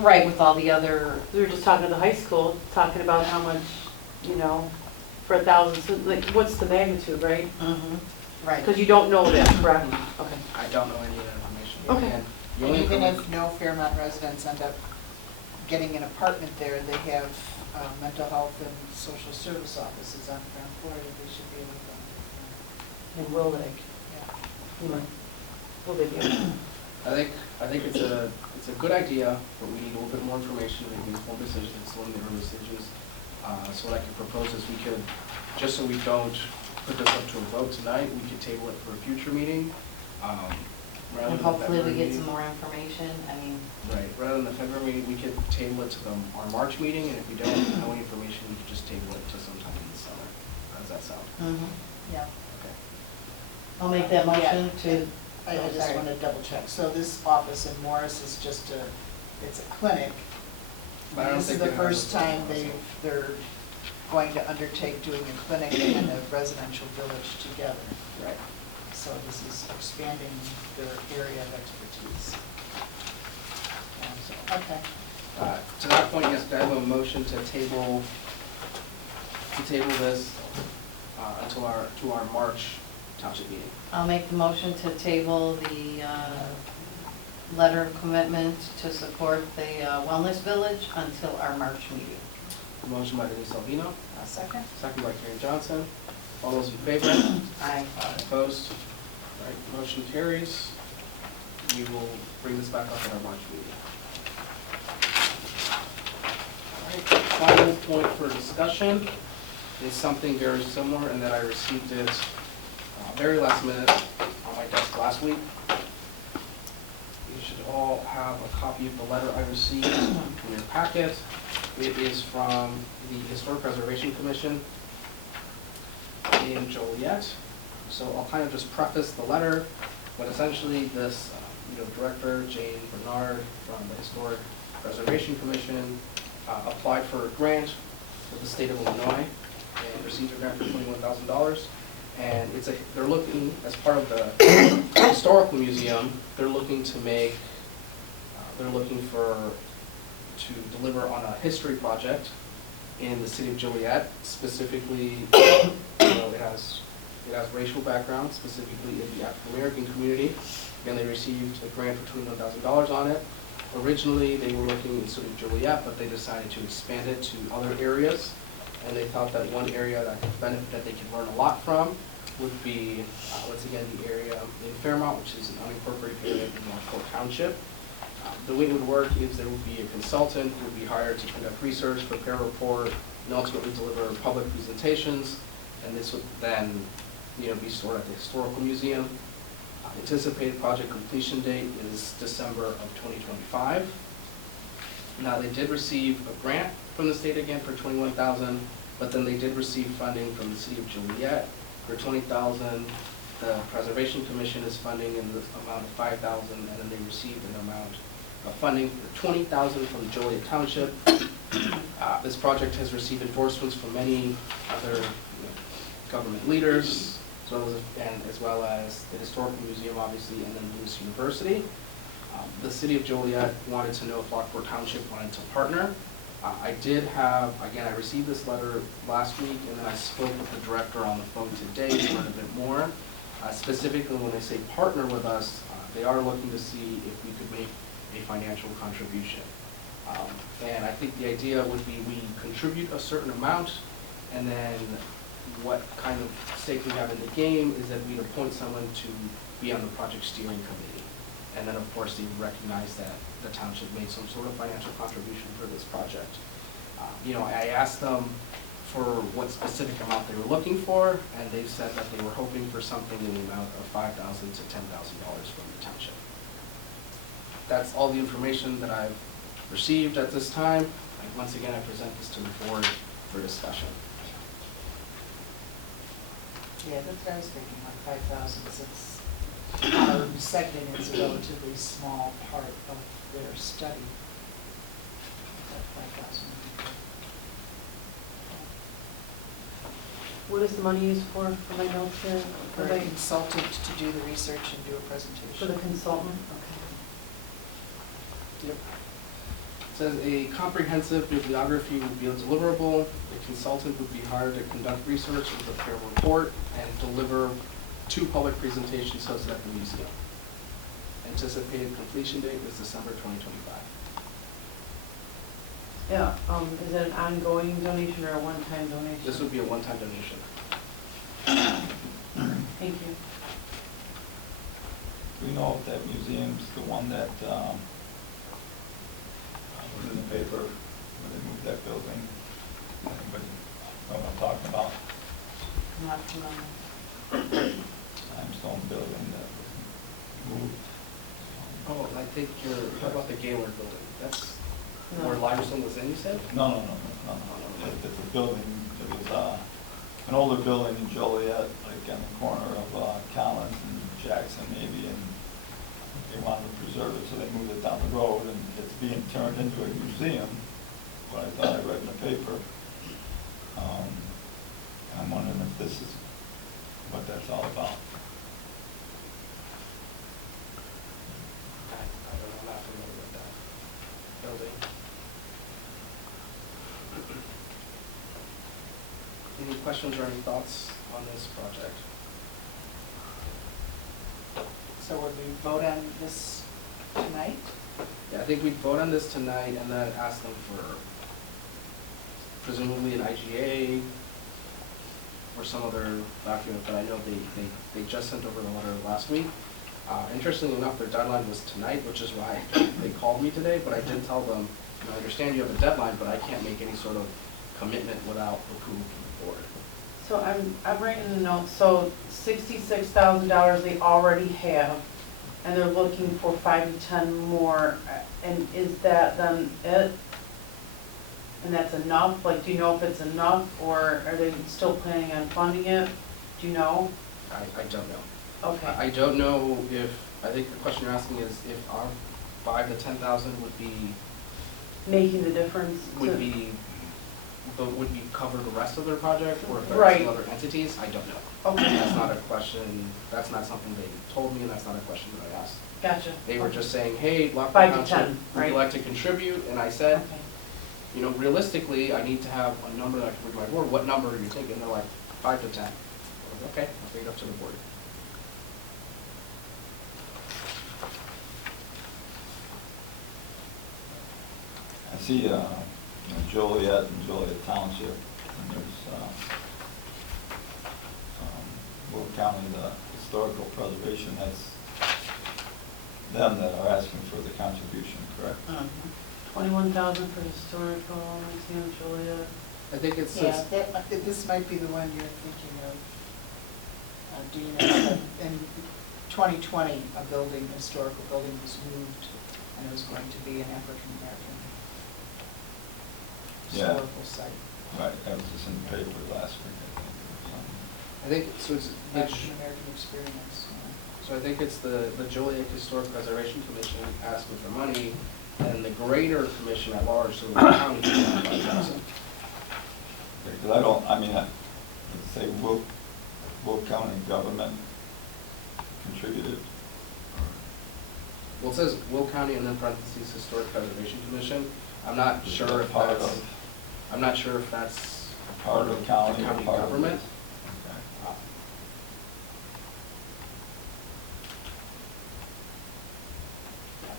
Right, with all the other, We were just talking to the high school, talking about how much, for 1,000, so, like, what's the magnitude, right? right. Because you don't know that, correct? Okay. I don't know any of that information. Okay. And the And only even information- if no Fairmont residents end up getting an apartment there, they have mental health and social service offices on ground floor, they should be able to. And will they? Yeah. Will they be? I think it's a good idea, but we need a little bit more information to make an informed decision. It's still in the early stages. So what I could propose is we could, just so we don't put this up to a vote tonight, we could table it for a future meeting. Rather And than the hopefully we February get meeting. some more information. I mean, Right, rather than the February meeting, we could table it to our March meeting, and if we don't know any information, we could just table it to sometime in the summer. How does that sound? Yeah. Okay. I'll make that motion Yeah, to, and I Oh, just sorry. want to double check. So this office in Morris is just it's a clinic. But I don't This is think the they have first a- time they're going to undertake doing a clinic and a residential village together. Right. So this is expanding their area of expertise. Okay. To that point, yes, could I have a motion to table this until our March township meeting? I'll make the motion to table the letter of commitment to support the wellness village until our March meeting. Motion by Denise Alvino, A second? second by Karen Johnson. All those in favor? Aye. Opposed? All right, motion carries. We will bring this back up at our March meeting. All right, final point for discussion is something very similar in that I received it very last minute on my desk last week. You should all have a copy of the letter I received in your packet. It is from the Historic Preservation Commission in Joliet. So I'll kind of just preface the letter, but essentially this, Director Jane Bernard from the Historic Preservation Commission applied for a grant with the state of Illinois and received a grant for $21,000. And they're looking, as part of the historical museum, they're looking to deliver on a history project in the city of Joliet. Specifically, it has racial background, specifically in the African American community. Again, they received a grant for $21,000 on it. Originally, they were looking in sort of Joliet, but they decided to expand it to other areas. And they thought that one area that they could learn a lot from would be, once again, the area in Fairmont, which is an unincorporated area in Lockport Township. The way it would work is there would be a consultant who would be hired to conduct research, prepare a report, and ultimately deliver public presentations. And this would then, be stored at the Historical Museum. Anticipated project completion date is December of 2025. Now, they did receive a grant from the state again for $21,000, but then they did receive funding from the city of Joliet for $20,000. The Preservation Commission is funding in the amount of $5,000, and then they received an amount of funding for $20,000 from Joliet Township. This project has received endorsements from many other government leaders, as well as the Historical Museum, obviously, and then Lewis University. The city of Joliet wanted to know if Lockport Township wanted to partner. I received this letter last week, and then I spoke with the director on the phone today to learn a bit more. Specifically, when they say partner with us, they are looking to see if we could make a financial contribution. And I think the idea would be we contribute a certain amount, and then what kind of stake we have in the game is that we'd appoint someone to be on the project steering committee. And then, of course, they recognize that the township made some sort of financial contribution for this project. I asked them for what specific amount they were looking for, and they said that they were hoping for something in the amount of $5,000 to $10,000 from the township. That's all the information that I've received at this time. Once again, I present this to the board for discussion. Yeah, that's what I was thinking, like 5,000, since our segment is a relatively small part of their study. That 5,000. What is the money used for my notes here? For a consultant to do the research and do a presentation. For the consultant? Okay. Yep. It says a comprehensive bibliography would be a deliverable. The consultant would be hired to conduct research and prepare a report and deliver 2 public presentations hosted at the museum. Anticipated completion date is December 2025. Yeah, is it an ongoing donation or a one-time donation? This would be a one-time donation. Thank you. Do we know if that museum's the one that was in the paper when they moved that building? Anybody know what I'm talking about? Not familiar. Limestone building that was moved. Oh, I think you're talking about the Gaylord building. That's No. where Limestone was in, you said? No. It's a building, it was an older building in Joliet, like on the corner of Collins and Jackson maybe, and they wanted to preserve it, so they moved it down the road, and it's being turned into a museum, what I thought I read in the paper. I'm wondering if this is what that's all about. I'm not familiar with that building. Any questions or any thoughts on this project? So would we vote on this tonight? Yeah, I think we'd vote on this tonight and then ask them for presumably an IGA or some other document, but I know they just sent over the letter last week. Interestingly enough, their deadline was tonight, which is why they called me today, but I did tell them, I understand you have a deadline, but I can't make any sort of commitment without approval from the board. So I'm writing a note, so $66,000 they already have, and they're looking for 5 to 10 more, and is that then it? And that's enough? Like, do you know if it's enough, or are they still planning on funding it? Do you know? I don't know. Okay. I don't know if, I think the question you're asking is if our 5 to 10,000 would be, Making the difference? would be cover the rest of their project, or if there are Right. some other entities, I don't know. Okay, That's not a question, that's not something they told me, and that's not a question that I asked. gotcha. They were just saying, hey, Lockport 5 to Township, 10, would right? you like to contribute? And I said, Okay. you know, realistically, I need to have a number that I can bring to my board. What number are you thinking? They're like, 5 to 10. I was like, okay, I'll bring it up to the board. I see, Joliet and Joliet Township, and there's, Will County, the historical preservation, that's them that are asking for the contribution, correct? 21,000 for historical, museum, Julia. I think it Yeah, says, this might be the one you're thinking of, Dean. In 2020, a building, a historical building was moved, and it was going to be an African-American Yeah. historical site. Right, that was just in the paper last week, I think, or something. I think, so it's, African-American experience. so I think it's the Joliet Historic Preservation Commission asking for money, and the greater commission at large, so the county, is 5,000. Because I don't, I mean, let's say Will County government contributed. Well, it says Will County and then parentheses Historic Preservation Commission. I'm not Is sure that if part that's, of- I'm not sure if that's Part of the county, or county part of government. this? Uh,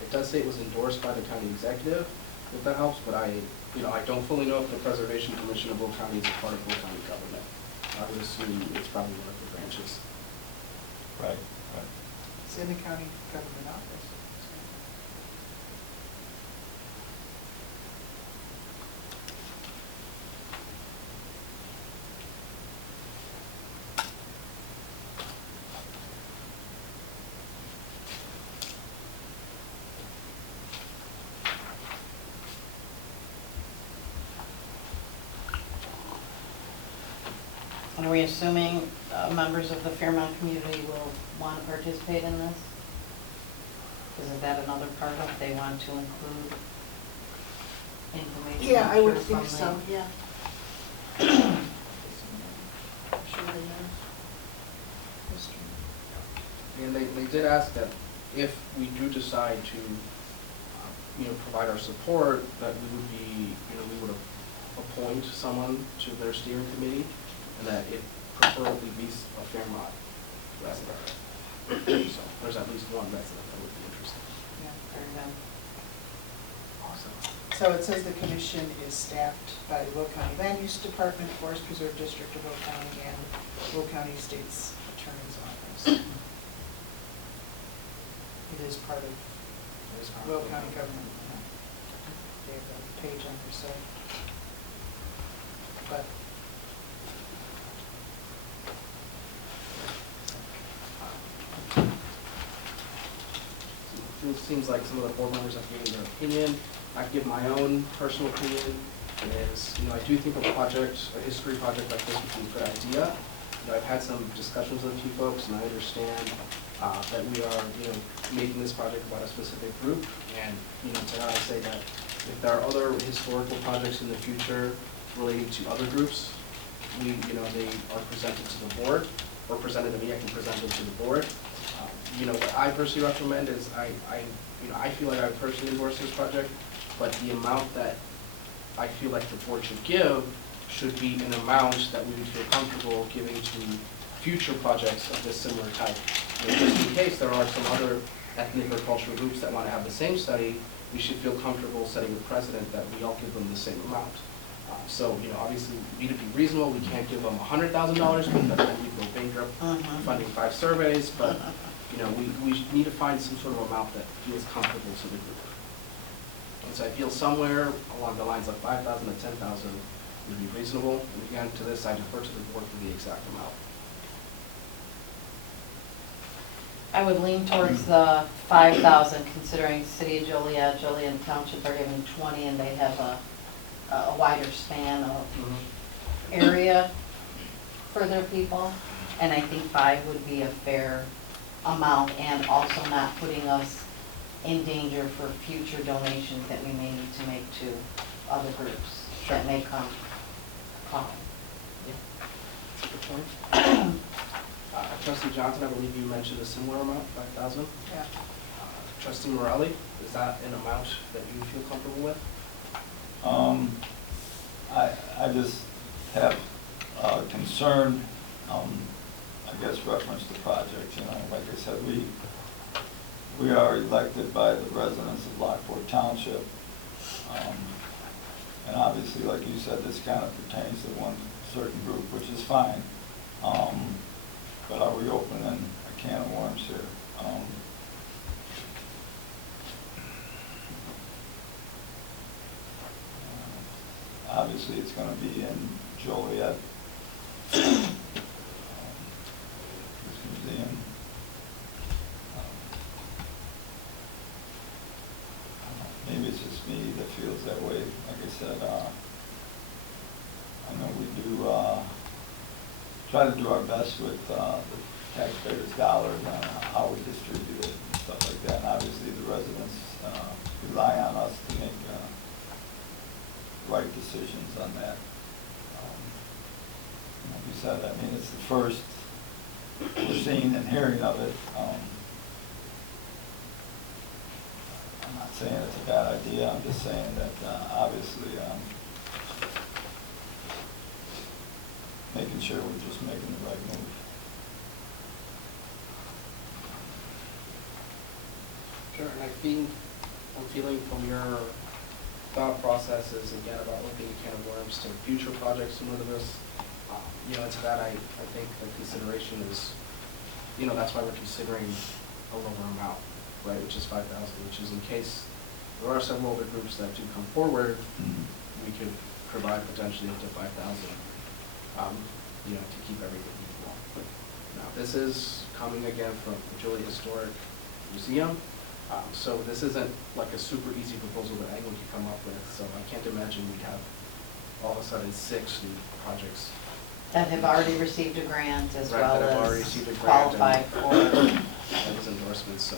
It does say it was endorsed by the county executive, if that helps, but I don't fully know if the Preservation Commission of Will County is a part of Will County government. I would assume it's probably one of the branches. Right, right. It's in the county government office. And are we assuming members of the Fairmont community will want to participate in this? Isn't that another part of it? They want to include information? Yeah, I would from think the- so, yeah. I'm sure they know. History. And they did ask that if we do decide to, provide our support, that we would be, we would appoint someone to their steering committee, and that it preferably be a Fairmont resident. So there's at least one resident that would be interested. Yeah. Very good. Awesome. So it says the commission is staffed by the Will County Land Use Department, Forest Preserve District of Will County, and Will County State's Attorney's Office. It is part of Will County government. They have a page on their site. But It seems like some of the board members have given their opinion. I give my own personal opinion, is, I do think a project, a history project like this would be a good idea. I've had some discussions with a few folks, and I understand that we are, making this project about a specific group. And, to that I say that if there are other historical projects in the future relating to other groups, they are presented to the board, or presented to me, I can present them to the board. What I personally recommend is I feel like I would personally endorse this project, but the amount that I feel like the board should give should be an amount that we would feel comfortable giving to future projects of this similar type. Just in case there are some other ethnic or cultural groups that want to have the same study, we should feel comfortable setting a precedent that we all give them the same amount. So, obviously, we need to be reasonable, we can't give them $100,000, because then we'd go bankrupt funding 5 surveys, but, we need to find some sort of amount that feels comfortable to the group. And so I feel somewhere along the lines of 5,000 to 10,000 would be reasonable. And again, to this, I defer to the board for the exact amount. I would lean towards the 5,000, considering City of Joliet, Joliet Township are giving 20, and they have a wider span of area for their people. And I think 5 would be a fair amount, and also not putting us in danger for future donations that we may need to make to other groups that may come calling. Good point. Trustee Johnson, I believe you mentioned a similar amount, 5,000. Yeah. Trustee Morelli, is that an amount that you feel comfortable with? I just have concern, I guess, reference to projects, you know, like I said, we are elected by the residents of Lockport Township. And obviously, like you said, this kind of pertains to one certain group, which is fine. But are we opening a can of worms here? Obviously, it's going to be in Joliet. This museum. Maybe it's just me that feels that way. Like I said, I know we do try to do our best with the taxpayers' dollars on how we distribute it and stuff like that. And obviously, the residents rely on us to make right decisions on that. Like you said, I mean, it's the first we're seeing and hearing of it. I'm not saying it's a bad idea. I'm just saying that obviously making sure we're just making the right move. Sure, and I'm feeling from your thought processes, again, about looking at can of worms to future projects similar to this. You know, to that, I think the consideration is, you know, that's why we're considering a lower amount, right, which is 5,000, which is in case there are several other groups that do come forward, we could provide potentially up to 5,000, you know, to keep everything equal. Now, this is coming again from the Joliet Historic Museum, so this isn't like a super easy proposal that anyone could come up with, so I can't imagine we'd have all of a sudden 6 new projects. That have already received a grant as Right, well that have already as received a grant qualified for. Those endorsements, so.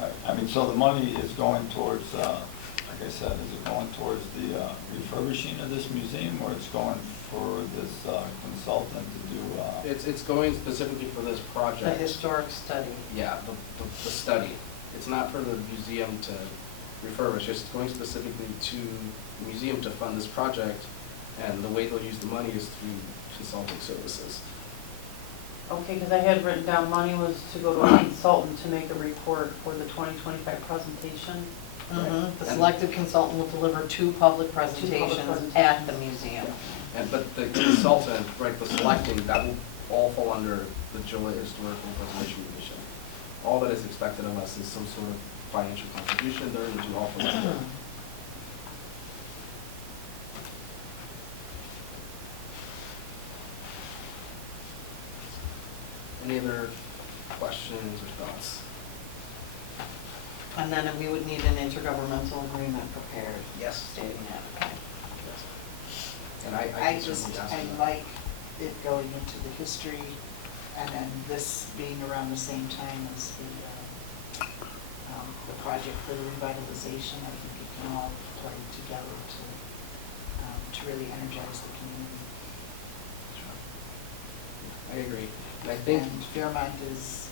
Right. I mean, so the money is going towards, like I said, is it going towards the refurbishing of this museum, or it's going for this consultant to do? It's going specifically for this project. The historic study. Yeah, the study. It's not for the museum to refurbish, it's going specifically to the museum to fund this project, and the way they'll use the money is through consulting services. Okay, because I had written down money was to go to a consultant to make a report for the 2025 presentation. The selected consultant will deliver 2 public presentations at the museum. But the consultant, right, the selecting, that will all fall under the Joliet Historical Preservation Commission. All that is expected of us is some sort of financial contribution. They're going to do all for that. Any other questions or thoughts? And then we would need an intergovernmental agreement prepared. Yes. Stating that, okay. Yes. And I I can just, certainly ask I for that. like it going into the history, and then this being around the same time as the project for the revitalization. I think it can all play together to really energize the community. I agree. And I think, And Fairmont is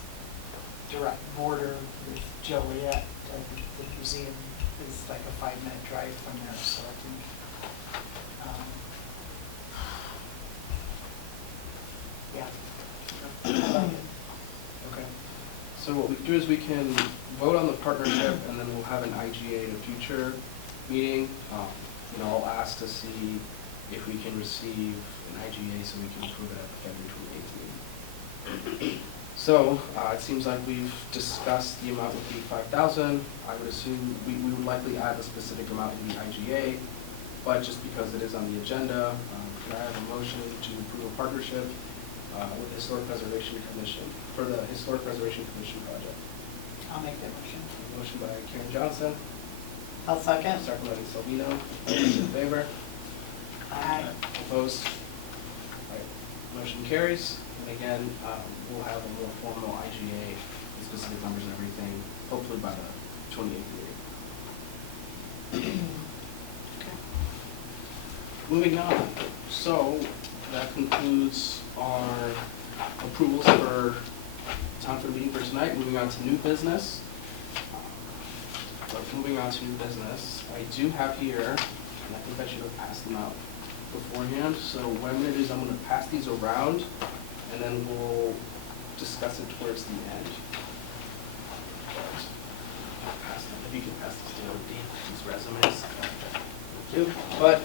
direct border with Joliet. I think the museum is like a 5-minute drive from there, so I think yeah. I like it. okay. So what we do is we can vote on the partnership, and then we'll have an IGA at a future meeting. You know, I'll ask to see if we can receive an IGA so we can approve it at the February 28th meeting. So it seems like we've discussed the amount would be 5,000. I would assume we would likely add a specific amount in the IGA. but just because it is on the agenda, could I have a motion to approve a partnership with the Historic Preservation Commission for the Historic Preservation Commission project? I'll make that motion. Motion by Karen Johnson, I'll second. second by Salvino. All those in favor? Aye. Opposed? All right, motion carries. And again, we'll have a more formal IGA, with specific numbers and everything, hopefully by the 28th meeting. Moving on, so that concludes our approvals for time for the meeting for tonight. Moving on to new business. But moving on to new business, I do have here, and I think I should have passed them out beforehand, so what I'm gonna do is I'm gonna pass these around, and then we'll discuss it towards the end. But I'll pass them, if you can pass these down, these resumes. Thank you. But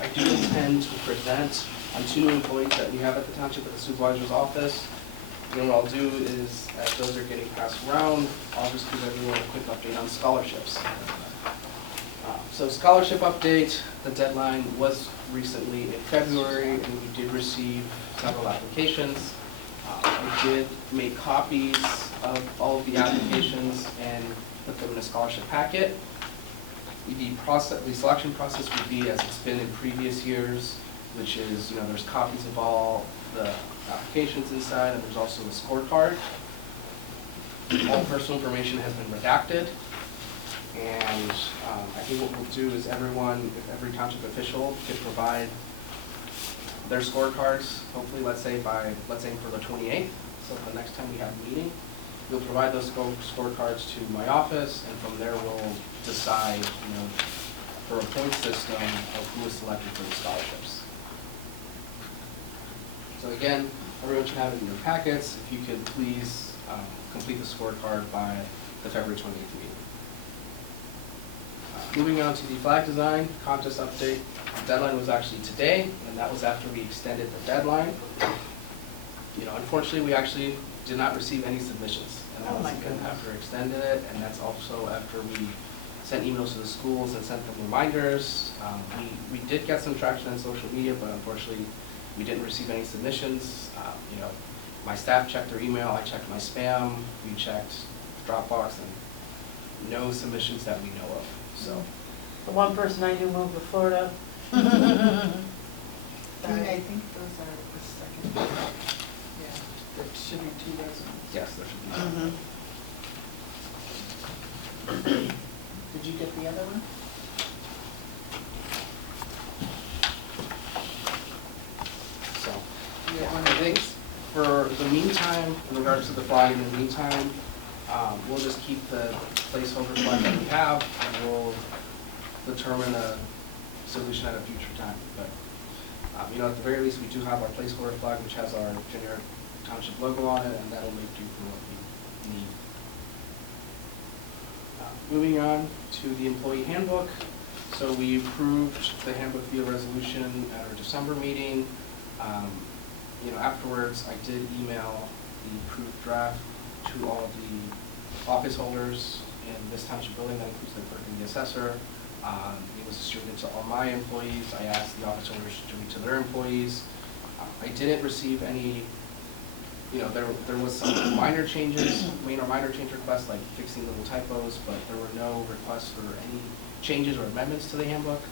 I do intend to present on 2 new employees that we have at the township at the supervisor's office. And what I'll do is, as those are getting passed around, I'll just give everyone a quick update on scholarships. So scholarship update, the deadline was recently in February, and we did receive several applications. I did make copies of all of the applications and put them in a scholarship packet. The selection process would be as it's been in previous years, which is, there's copies of all the applications inside, and there's also a scorecard. All personal information has been redacted, and I think what we'll do is every township official can provide their scorecards, hopefully, let's aim for the 28th, so the next time we have a meeting. We'll provide those scorecards to my office, and from there we'll decide, for a point system of who is selected for the scholarships. So again, everyone should have it in your packets. If you could please complete the scorecard by the February 28th meeting. Moving on to the flag design contest update. The deadline was actually today, and that was after we extended the deadline. Unfortunately, we actually did not receive any submissions. And that was again after extended it, and that's also after we sent emails to the schools and sent them reminders. We did get some traction on social media, but unfortunately, we didn't receive any submissions. My staff checked their email, I checked my spam, we checked Dropbox, and no submissions that we know of, so. The one person I knew moved to Florida. I think those are the second. Yeah, there should be 2 resumes. Yes, there should be. Did you get the other one? So, You got one I of think these? for the meantime, in regards to the flag, in the meantime, we'll just keep the placeholder flag that we have, and we'll determine a solution at a future time. But, at the very least, we do have our placeholder flag, which has our generic township logo on it, and that'll make do for what we need. Moving on to the employee handbook. So we approved the handbook via resolution at our December meeting. Afterwards, I did email the approved draft to all of the office holders in this township building. That includes the clerk and the assessor. It was distributed to all my employees. I asked the office holders to distribute to their employees. I didn't receive any, there was some minor change requests, like fixing little typos, but there were no requests for any changes or amendments to the handbook.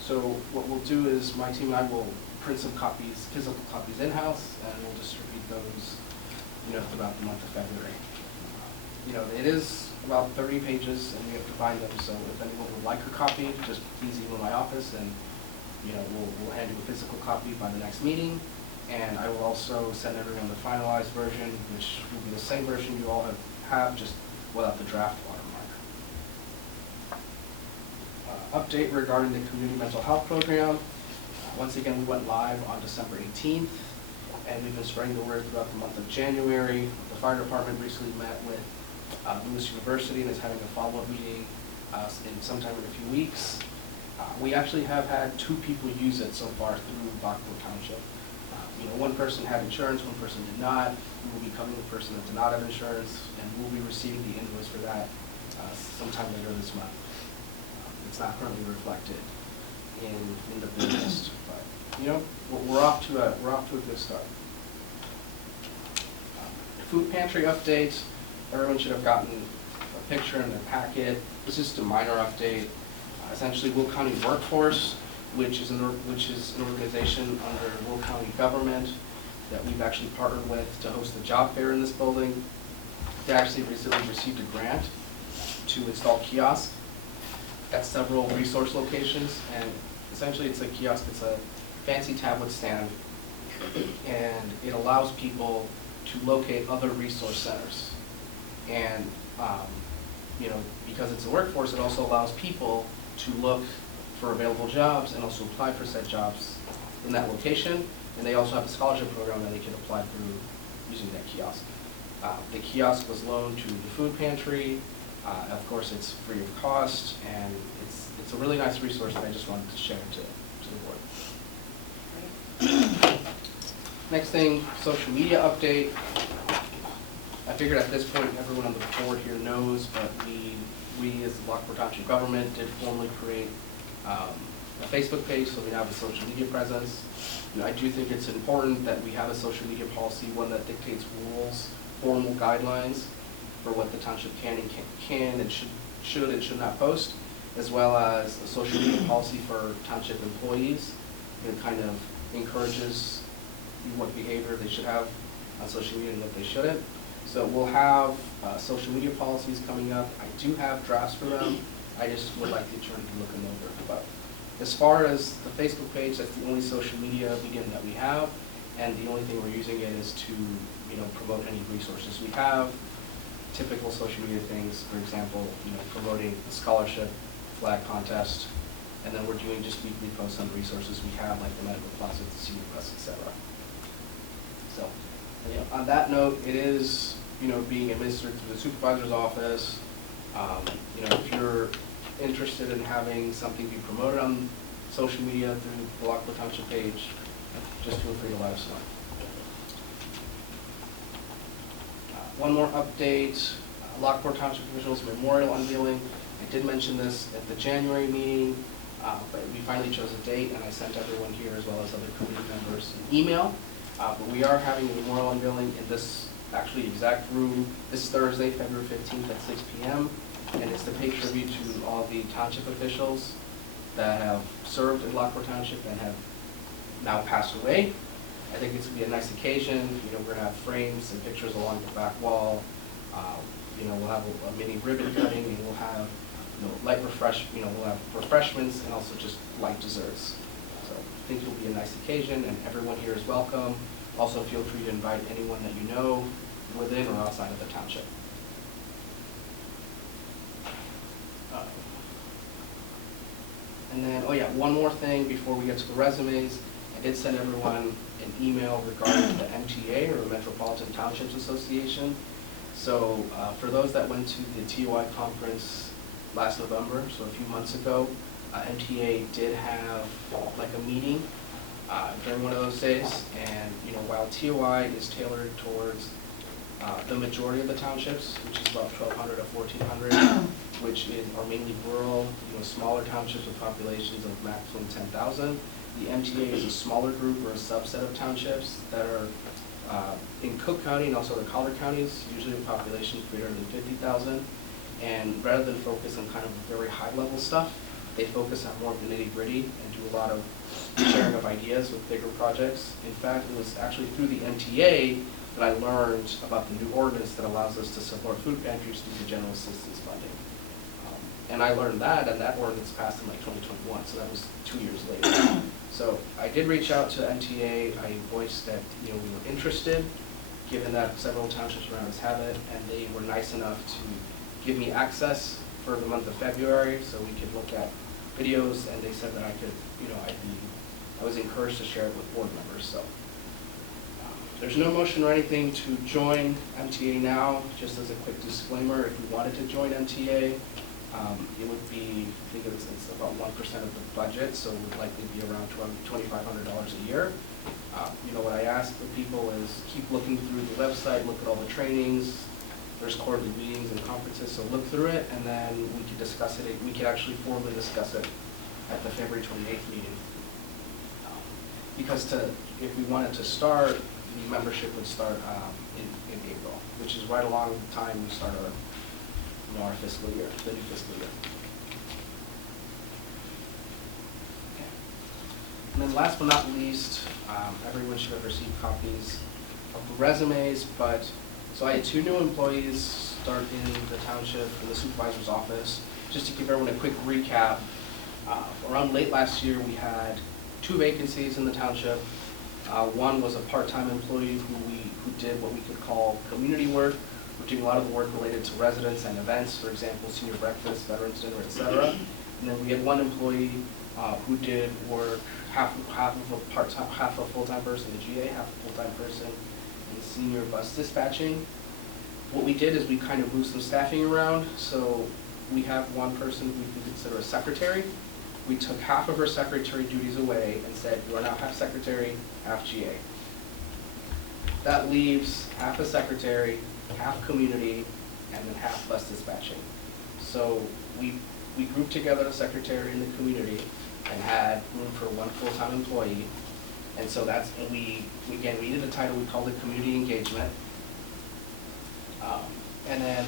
So what we'll do is my team and I will print some copies, physical copies in-house, and we'll distribute those, throughout the month of February. It is about 30 pages, and we have to bind them, so if anyone would like a copy, just please email my office, and, we'll hand you a physical copy by the next meeting. And I will also send everyone the finalized version, which will be the same version you all have just without the draft watermark. Update regarding the community mental health program. Once again, we went live on December 18th, and we've been spreading the word throughout the month of January. The fire department recently met with Lewis University and is having a follow-up meeting sometime in a few weeks. We actually have had 2 people use it so far through Lockport Township. One person had insurance, one person did not. We will be covering the person that did not have insurance, and we'll be receiving the invoice for that sometime later this month. It's not currently reflected in in the business. But, you know, we're off to a good start. Food pantry updates. Everyone should have gotten a picture in their packet. This is just a minor update. Essentially, Will County Workforce, which is an organization under Will County government that we've actually partnered with to host the job fair in this building. They actually recently received a grant to install kiosks at several resource locations, and essentially it's a kiosk. It's a fancy tablet stand, and it allows people to locate other resource centers. And you know, because it's a workforce, it also allows people to look for available jobs and also apply for said jobs in that location. And they also have a scholarship program that they can apply through using that kiosk. The kiosk was loaned to the food pantry. Of course, it's free of cost, and it's a really nice resource that I just wanted to share to the board. Next thing, social media update. I figured at this point everyone on the board here knows, but we as the Lockport Township government did formally create a Facebook page, so we have a social media presence. You know, I do think it's important that we have a social media policy, one that dictates rules, formal guidelines for what the township can and should not post, as well as a social media policy for township employees. It kind of encourages what behavior they should have on social media and what they shouldn't. So we'll have social media policies coming up. I do have drafts for them. I just would like the attorney to look them over. But as far as the Facebook page, that's the only social media medium that we have, and the only thing we're using it is to, you know, promote any resources we have. Typical social media things, for example, you know, promoting the scholarship flag contest, and then we're doing just weekly posts on resources we have, like the medical closet, the senior bus, etc. So, you know, on that note, it is, you know, being administered through the supervisor's office. You know, if you're interested in having something be promoted on social media through the Lockport Township page, just feel free to let us know. One more update, Lockport Township officials memorial unveiling. I did mention this at the January meeting, but we finally chose a date, and I sent everyone here, as well as other committee members, an email. But we are having a memorial unveiling in this actually exact room this Thursday, February 15th at 6 p.m. And it's to pay tribute to all the township officials that have served in Lockport Township and have now passed away. I think it's going to be a nice occasion. You know, we're going to have frames and pictures along the back wall. You know, we'll have a mini ribbon cutting, and we'll have, you know, we'll have refreshments and also just light desserts. So I think it'll be a nice occasion, and everyone here is welcome. Also, feel free to invite anyone that you know within or outside of the township. And then, oh yeah, one more thing before we get to the resumes. I did send everyone an email regarding the MTA, or Metropolitan Townships Association. So for those that went to the TOI conference last November, so a few months ago, MTA did have like a meeting during one of those days. And you know, while TOI is tailored towards the majority of the townships, which is about 1,200 to 1,400, which are mainly rural, you know, smaller townships with populations of maximum 10,000. The MTA is a smaller group, or a subset of townships that are in Cook County and also the collar counties, usually with populations greater than 50,000. And rather than focus on kind of very high-level stuff, they focus on more of the nitty-gritty and do a lot of sharing of ideas with bigger projects. In fact, it was actually through the MTA that I learned about the new ordinance that allows us to support food pantries through the general assistance funding. And I learned that, and that ordinance passed in like 2021, so that was 2 years later. So I did reach out to MTA. I voiced that, you know, we were interested, given that several townships around us have it, and they were nice enough to give me access for the month of February, so we could look at videos, and they said that I could, you know, I was encouraged to share it with board members. So there's no motion or anything to join MTA now. Just as a quick disclaimer, if you wanted to join MTA, it would be, I think it's about 1% of the budget, so it would likely be around $2,500 a year. You know, what I ask the people is keep looking through the website, look at all the trainings. There's quarterly meetings and conferences, so look through it, and then we could discuss it. We could actually formally discuss it at the February 28th meeting. Because if we wanted to start, the membership would start in April, which is right along the time we start our fiscal year, the new fiscal year. Okay. And then last but not least, everyone should have received copies of the resumes, so I had 2 new employees start in the township, in the supervisor's office. Just to give everyone a quick recap, around late last year, we had 2 vacancies in the township. One was a part-time employee who did what we could call community work. We're doing a lot of the work related to residents and events, for example, senior breakfast, veterans dinner, etc. And then we had 1 employee who did work half of a part-time, half a full-time person in the GA, half a full-time person in senior bus dispatching. What we did is we kind of moved some staffing around. So we have 1 person who we consider a secretary. We took half of her secretary duties away and said, you are now half secretary, half GA. That leaves half a secretary, half community, and then half bus dispatching. So we grouped together the secretary and the community and had room for 1 full-time employee. And so that's, and we needed a title, we called it community engagement. And then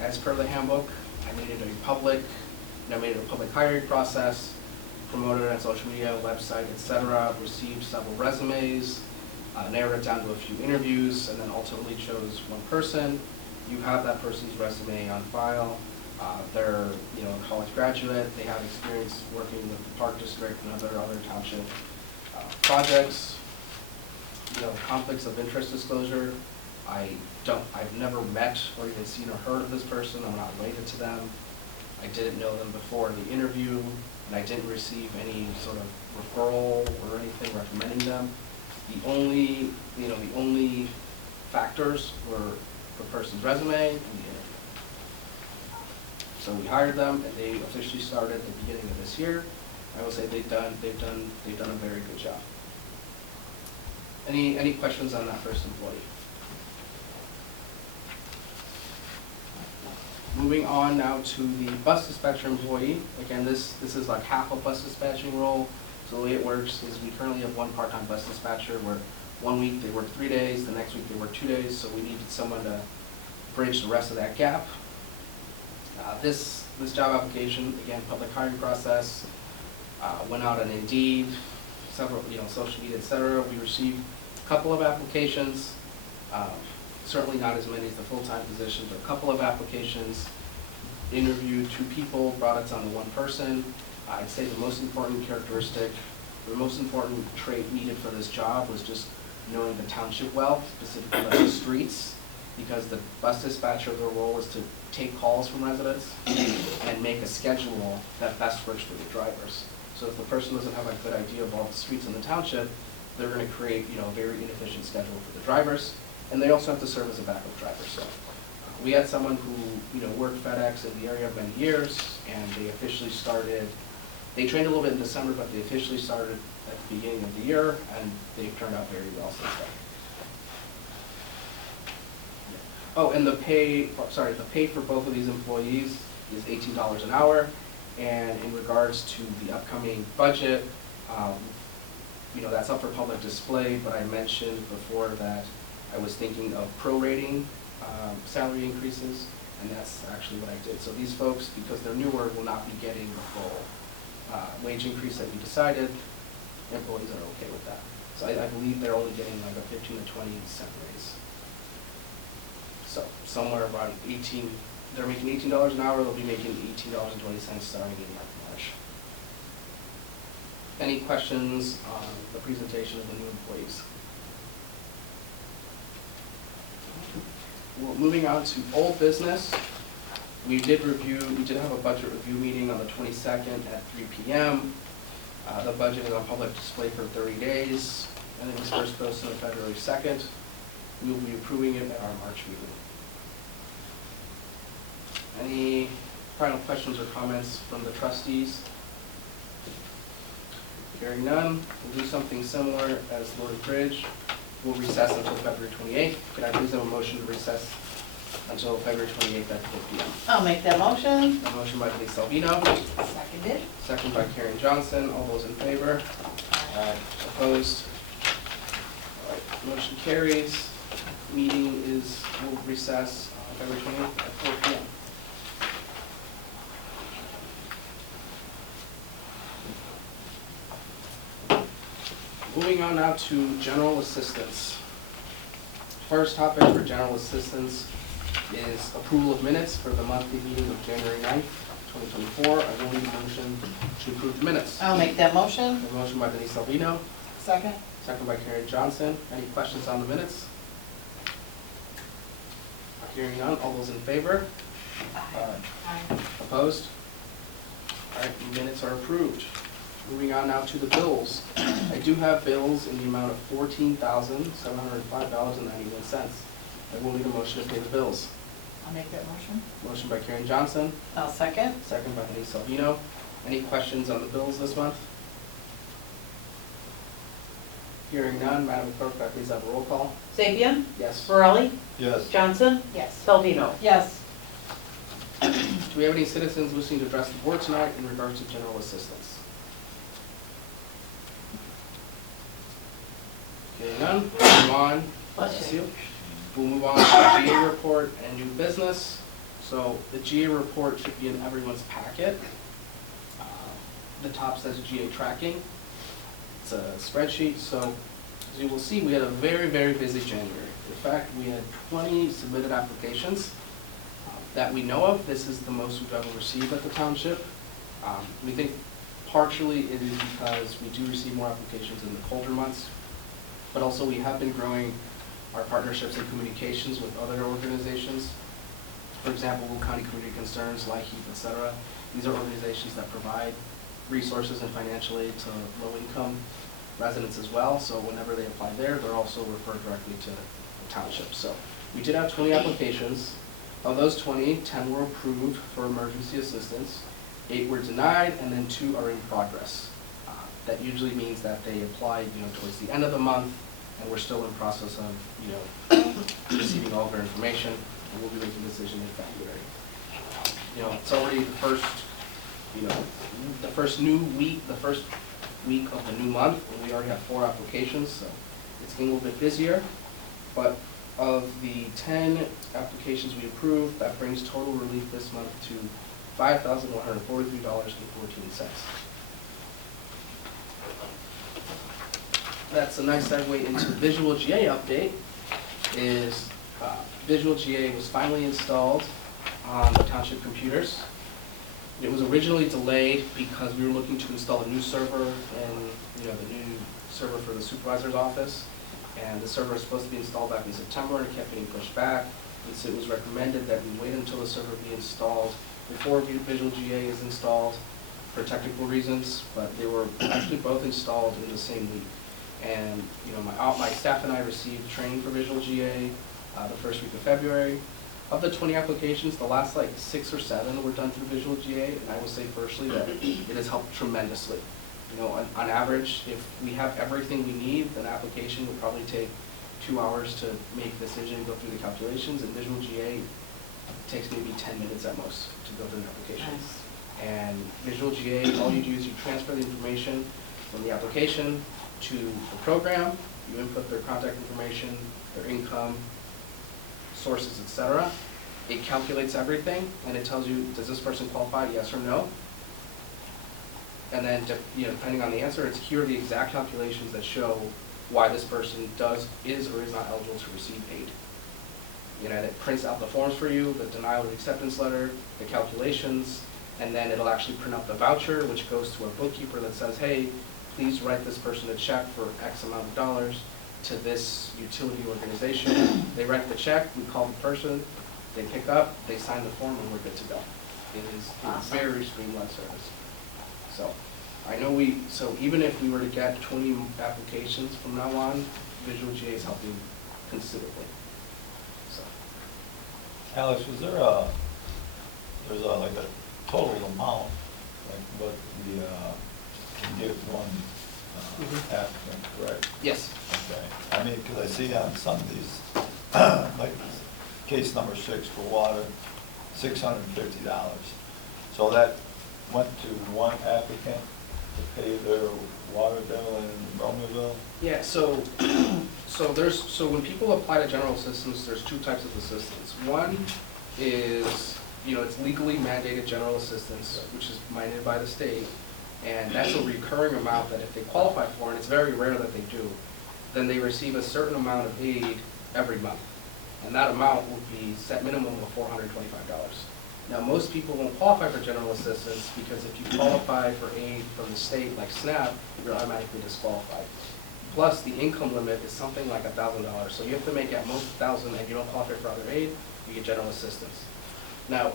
as per the handbook, I made it a public hiring process, promoted it on social media, website, etc., received several resumes, narrowed it down to a few interviews, and then ultimately chose 1 person. You have that person's resume on file. They're a college graduate. They have experience working with the Park District and other township projects. Conflicts of interest disclosure. I've never met or even seen or heard of this person. I'm not related to them. I didn't know them before the interview, and I didn't receive any sort of referral or anything recommending them. The only factors were the person's resume and the interview. So we hired them, and they officially started at the beginning of this year. I will say they've done a very good job. Any questions on that first employee? Moving on now to the bus dispatcher employee. Again, this is like half a bus dispatching role. So the way it works is we currently have 1 part-time bus dispatcher where 1 week they work 3 days, the next week they work 2 days, so we needed someone to bridge the rest of that gap. This job application, again, public hiring process, went out on Indeed, several, social media, etc. We received a couple of applications. Certainly not as many as the full-time position, but a couple of applications, interviewed 2 people, brought us on to 1 person. I'd say the most important characteristic, the most important trait needed for this job was just knowing the township well, specifically the streets, because the bus dispatcher, their role is to take calls from residents and make a schedule that best works for the drivers. So if the person doesn't have a good idea of all the streets in the township, they're going to create a very inefficient schedule for the drivers. And they also have to serve as a backup driver. So we had someone who worked FedEx in the area many years, and they officially started. They trained a little bit in December, but they officially started at the beginning of the year, and they've turned out very well since then. Oh, and the pay for both of these employees is $18 an hour. And in regards to the upcoming budget, that's up for public display. But I mentioned before that I was thinking of prorating salary increases, and that's actually what I did. So these folks, because they're newer, will not be getting the full wage increase that we decided. Employees are okay with that. So I believe they're only getting like a 15 to 20 cent raise. So somewhere around 18, they're making $18 an hour, they'll be making $18.20 starting in March. Any questions on the presentation of the new employees? Well, moving on to old business, we did have a budget review meeting on the 22nd at 3 p.m. The budget is on public display for 30 days, and it was first posted on February 2nd. We will be approving it at our March meeting. Any final questions or comments from the trustees? Hearing none, we'll do something similar as Lord Bridge. We'll recess until February 28th. Could I please have a motion to recess until February 28th at 4 p.m. I'll make that motion. A motion by Denise Salvino, Seconded? second by Karen Johnson. All those in favor? Opposed? All right, motion carries. Meeting is, will recess February 28th at 4 p.m. Moving on now to general assistance. First topic for general assistance is approval of minutes for the monthly meeting of January 9th, 2024. I will need a motion to approve the minutes. I'll make that motion. A motion by Denise Salvino, Second? second by Karen Johnson. Any questions on the minutes? Hearing none, all those in favor? Opposed? All right, minutes are approved. Moving on now to the bills. I do have bills in the amount of $14,705.91. I will need a motion to pay the bills. I'll make that motion. Motion by Karen Johnson, I'll second. second by Denise Salvino. Any questions on the bills this month? Hearing none, Madam Clerk, can I please have a roll call? Sapia, Yes. Morelli, Yes. Johnson, Yes. Salvino. Yes. Do we have any citizens wishing to address the board tonight in regards to general assistance? Hearing none, we'll move on. Bless you. We'll move on to the GA report and new business. So the GA report should be in everyone's packet. The top says GA tracking. It's a spreadsheet, so as you will see, we had a very, very busy January. In fact, we had 20 submitted applications that we know of. This is the most we've ever received at the township. We think partially it is because we do receive more applications in the colder months, but also we have been growing our partnerships and communications with other organizations. For example, Will County Community Concerns, LIHEAP, etc. These are organizations that provide resources and financial aid to low-income residents as well. So whenever they apply there, they're also referred directly to the township. So we did have 20 applications. Of those 20, 10 were approved for emergency assistance, 8 were denied, and then 2 are in progress. That usually means that they applied, towards the end of the month, and we're still in process of, receiving all of their information, and we'll be making a decision in February. It's already the first week of the new month, and we already have 4 applications, so it's getting a little bit busier. But of the 10 applications we approved, that brings total relief this month to $5,143.14. That's a nice segue into the Visual GA update. Visual GA was finally installed on the township computers. It was originally delayed because we were looking to install a new server and the new server for the supervisor's office. And the server was supposed to be installed back in September, and it kept getting pushed back. And so it was recommended that we wait until the server be installed before Visual GA is installed for technical reasons, but they were actually both installed in the same week. And my staff and I received training for Visual GA the first week of February. Of the 20 applications, the last 6 or 7 were done through Visual GA, and I will say personally that it has helped tremendously. On average, if we have everything we need, an application would probably take 2 hours to make a decision and go through the calculations, and Visual GA takes maybe 10 minutes at most to go through an application. Nice. And Visual GA, all you do is you transfer the information from the application to the program, you input their contact information, their income, sources, etc. It calculates everything, and it tells you, does this person qualify, yes or no? And then, depending on the answer, it's here are the exact calculations that show why this person is or is not eligible to receive aid. It prints out the forms for you, the denial of acceptance letter, the calculations, and then it'll actually print out the voucher, which goes to a bookkeeper that says, hey, please write this person a check for X amount of dollars to this utility organization. They write the check, we call the person, they pick up, they sign the form, and we're good to go. It is a very streamlined service. So even if we were to get 20 applications from now on, Visual GA is helping considerably. So, Alex, there's a total amount, what the, can give one applicant, correct? yes. Okay, because I see on some of these, case number 6 for water, $650. So that went to one applicant to pay their water bill in Romaville? Yeah, so when people apply to general assistance, there's two types of assistance. One is, it's legally mandated general assistance, which is mandated by the state, and that's a recurring amount that if they qualify for, and it's very rare that they do, then they receive a certain amount of aid every month. And that amount would be set minimum of $425. Now, most people won't qualify for general assistance because if you qualify for aid from the state, like SNAP, you're automatically disqualified. Plus, the income limit is something like $1,000. So you have to make at most $1,000 and you don't qualify for other aid, you get general assistance. Now,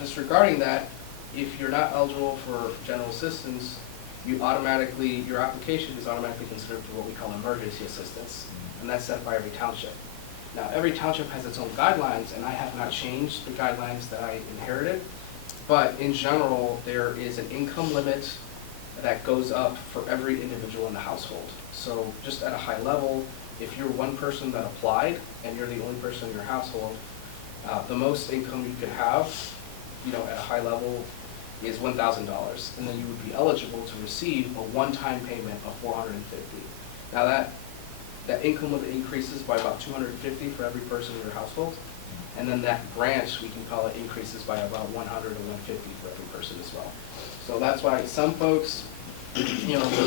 disregarding that, if you're not eligible for general assistance, your application is automatically considered for what we call emergency assistance, and that's set by every township. Now, every township has its own guidelines, and I have not changed the guidelines that I inherited, but in general, there is an income limit that goes up for every individual in the household. So just at a high level, if you're one person that applied and you're the only person in your household, the most income you could have, at a high level is $1,000, and then you would be eligible to receive a one-time payment of $450. Now that income limit increases by about $250 for every person in your household, and then that grant, we can call it, increases by about $100 or $150 for every person as well. So that's why some folks, look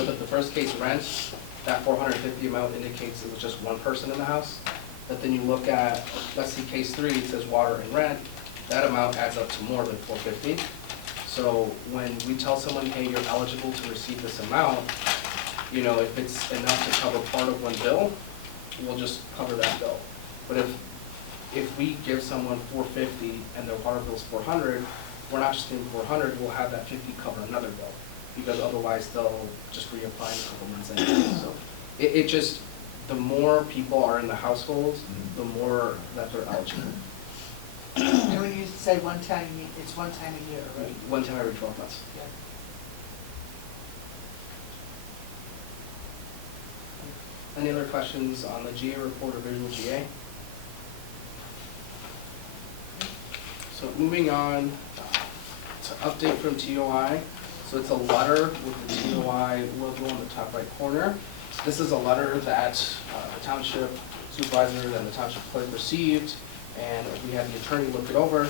at the first case rent, that $450 amount indicates it was just one person in the house. But then you look at, let's see, case 3, it says water and rent, that amount adds up to more than $450. So when we tell someone, hey, you're eligible to receive this amount, if it's enough to cover part of one bill, we'll just cover that bill. But if we give someone $450 and their water bill is $400, we're not just giving $400, we'll have that $50 cover another bill, because otherwise they'll just reapply in a couple months anyway. So it just, the more people are in the household, the more that they're eligible. And when you say one time, it's one time a year, right? One time every 12 months. Yeah. Any other questions on the GA report or visual GA? So moving on to update from TOI. So it's a letter with the TOI logo on the top right corner. This is a letter that the township supervisor and the township clerk received, and we had the attorney look it over.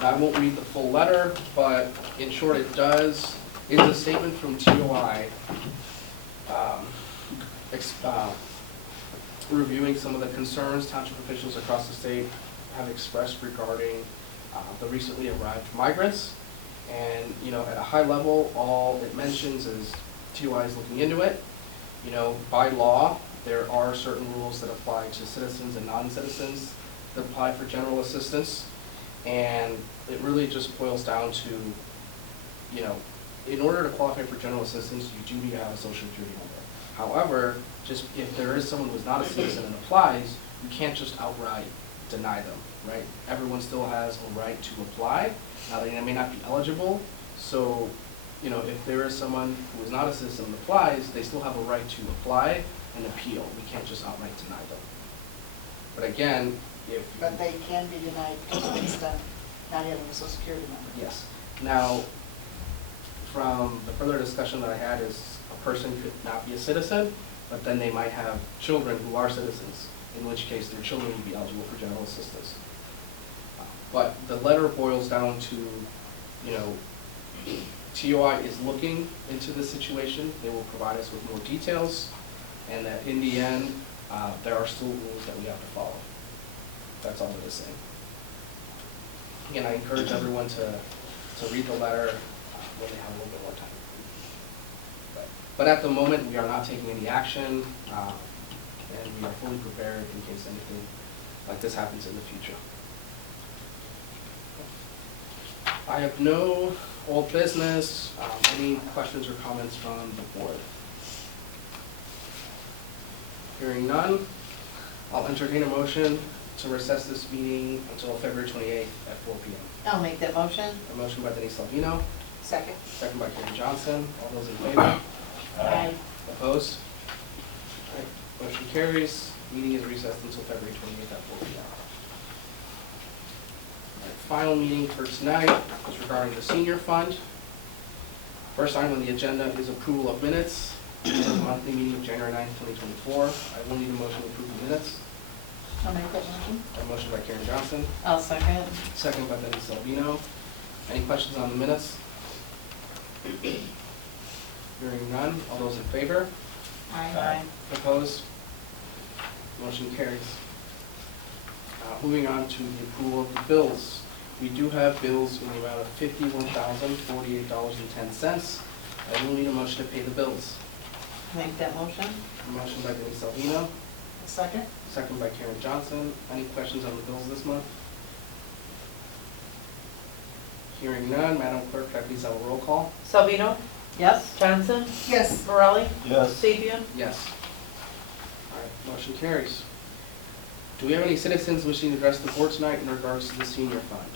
Now, I won't read the full letter, but in short it does, is a statement from TOI reviewing some of the concerns township officials across the state have expressed regarding the recently arrived migrants. And at a high level, all it mentions is TOI is looking into it. By law, there are certain rules that apply to citizens and non-citizens that apply for general assistance. And it really just boils down to, in order to qualify for general assistance, you do need to have a social security number. However, just if there is someone who's not a citizen and applies, you can't just outright deny them, right? Everyone still has a right to apply. Now, they may not be eligible, so if there is someone who is not a citizen and applies, they still have a right to apply and appeal. We can't just outright deny them. But again, But they can be denied based on not having a social security number. yes. Now, from the further discussion that I had is a person could not be a citizen, but then they might have children who are citizens, in which case their children would be eligible for general assistance. But the letter boils down to, TOI is looking into this situation. They will provide us with more details, and that in the end, there are still rules that we have to follow. That's all it is saying. Again, I encourage everyone to read the letter when they have a little bit more time. But at the moment, we are not taking any action, and we are fully prepared in case anything like this happens in the future. I have no old business. Any questions or comments from the board? Hearing none, I'll entertain a motion to recess this meeting until February 28th at 4 p.m. I'll make that motion. A motion by Denise Salvino, Second? second by Karen Johnson. All those in favor? Aye. Opposed? All right, motion carries. Meeting is recessed until February 28th at 4 p.m. final meeting for tonight is regarding the senior fund. First item on the agenda is approval of minutes for the monthly meeting of January 9th, 2024. I will need a motion to approve the minutes. I'll make that motion. A motion by Karen Johnson, I'll second. second by Denise Salvino. Any questions on the minutes? Hearing none, all those in favor? Aye. Opposed? Motion carries. Moving on to the approval of the bills. We do have bills in the amount of $51,048.10. I will need a motion to pay the bills. Make that motion. A motion by Denise Salvino, Second? second by Karen Johnson. Any questions on the bills this month? Hearing none, Madam Clerk, could I please have a roll call? Salvino, Yes? Johnson, Yes. Morelli, Yes. Sapien. Yes. All right, motion carries. Do we have any citizens wishing to address the board tonight in regards to the senior fund?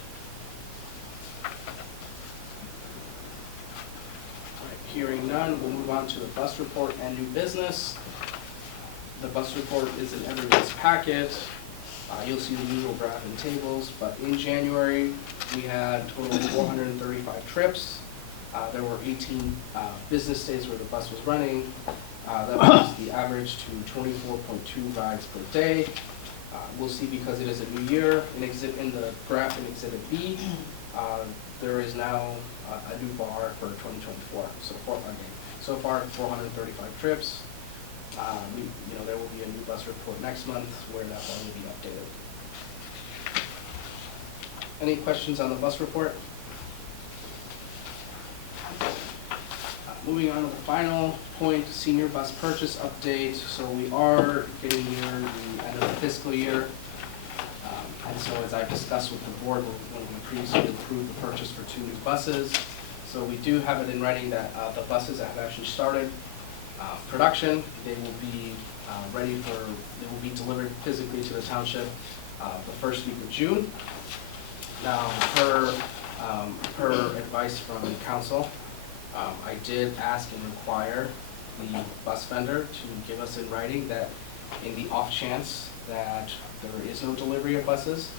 All right, hearing none, we'll move on to the bus report and new business. The bus report is in everyone's packet. You'll see the usual graph and tables, but in January, we had a total of 435 trips. There were 18 business days where the bus was running. That was the average to 24.2 rides per day. We'll see, because it is a new year, in the graph in Exhibit B, there is now a new bar for 2024. So far, 435 trips. There will be a new bus report next month where that bar will be updated. Any questions on the bus report? Moving on to the final point, senior bus purchase update. So we are getting near the end of the fiscal year. And so as I've discussed with the board, when we previously approved the purchase for 2 new buses. So we do have it in writing that the buses have actually started production. They will be they will be delivered physically to the township the first week of June. Now, per advice from the council, I did ask and require the bus vendor to give us in writing that in the off chance that there is no delivery of buses,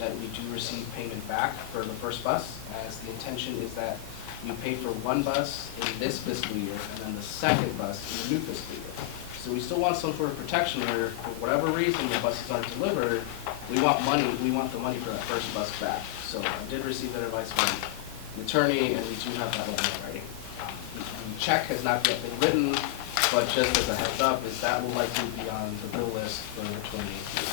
that we do receive payment back for the first bus, as the intention is that we pay for 1 bus in this fiscal year and then the second bus in the new fiscal year. So we still want some sort of protection where, for whatever reason, the buses aren't delivered, we want the money for that first bus back. So I did receive that advice from the attorney, and we do have that letter in writing. The check has not yet been written, but just as a heads up, is that will likely be on the bill list for the 28th year.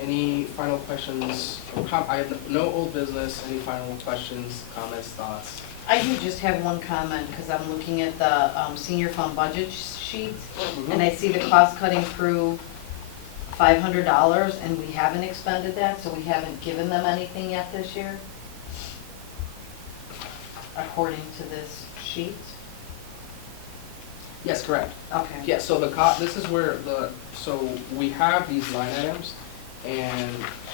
Any final questions? I have no old business. Any final questions, comments, thoughts? I do just have one comment, because I'm looking at the senior fund budget sheet, and I see the cost cutting through $500, and we haven't expended that, so we haven't given them anything yet this year, according to this sheet. Yes, correct. Okay. Yeah, so this is where so we have these line items, and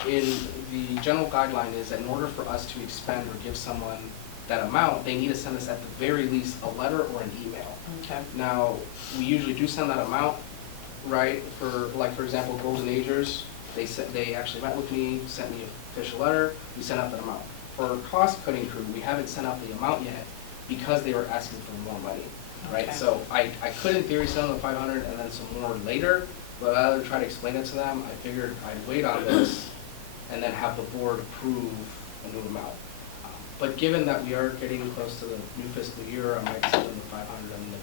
in the general guideline is that in order for us to expend or give someone that amount, they need to send us at the very least a letter or an email. Okay. Now, we usually do send that amount, right? For example, Golden Agers, they actually met with me, sent me an official letter, we sent out that amount. For cost cutting crew, we haven't sent out the amount yet because they were asking for more money, right? Okay. So I could in theory send them the 500 and then some more later, but rather try to explain it to them, I figured I'd wait on this and then have the board approve a new amount. But given that we are getting close to the new fiscal year, I might send them the 500 and the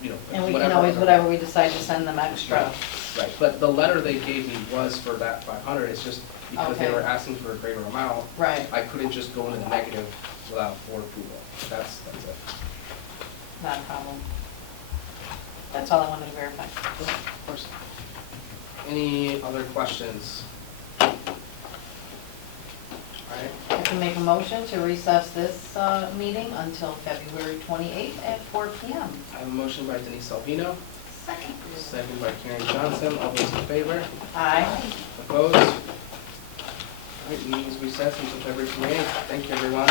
250, or, And we can whatever. always, whatever we decide to send them extra. Right, but the letter they gave me was for that 500, it's just because they Okay. were asking for a greater amount. Right. I couldn't just go into the negative without board approval. That's it. Not a problem. That's all I wanted to verify. Of course. Any other questions? All right. I can make a motion to recess this meeting until February 28th at 4 p.m. I have a motion by Denise Salvino, Second. second by Karen Johnson. All those in favor? Aye. Opposed? All right, meeting is recessed until February 28th. Thank you, everyone.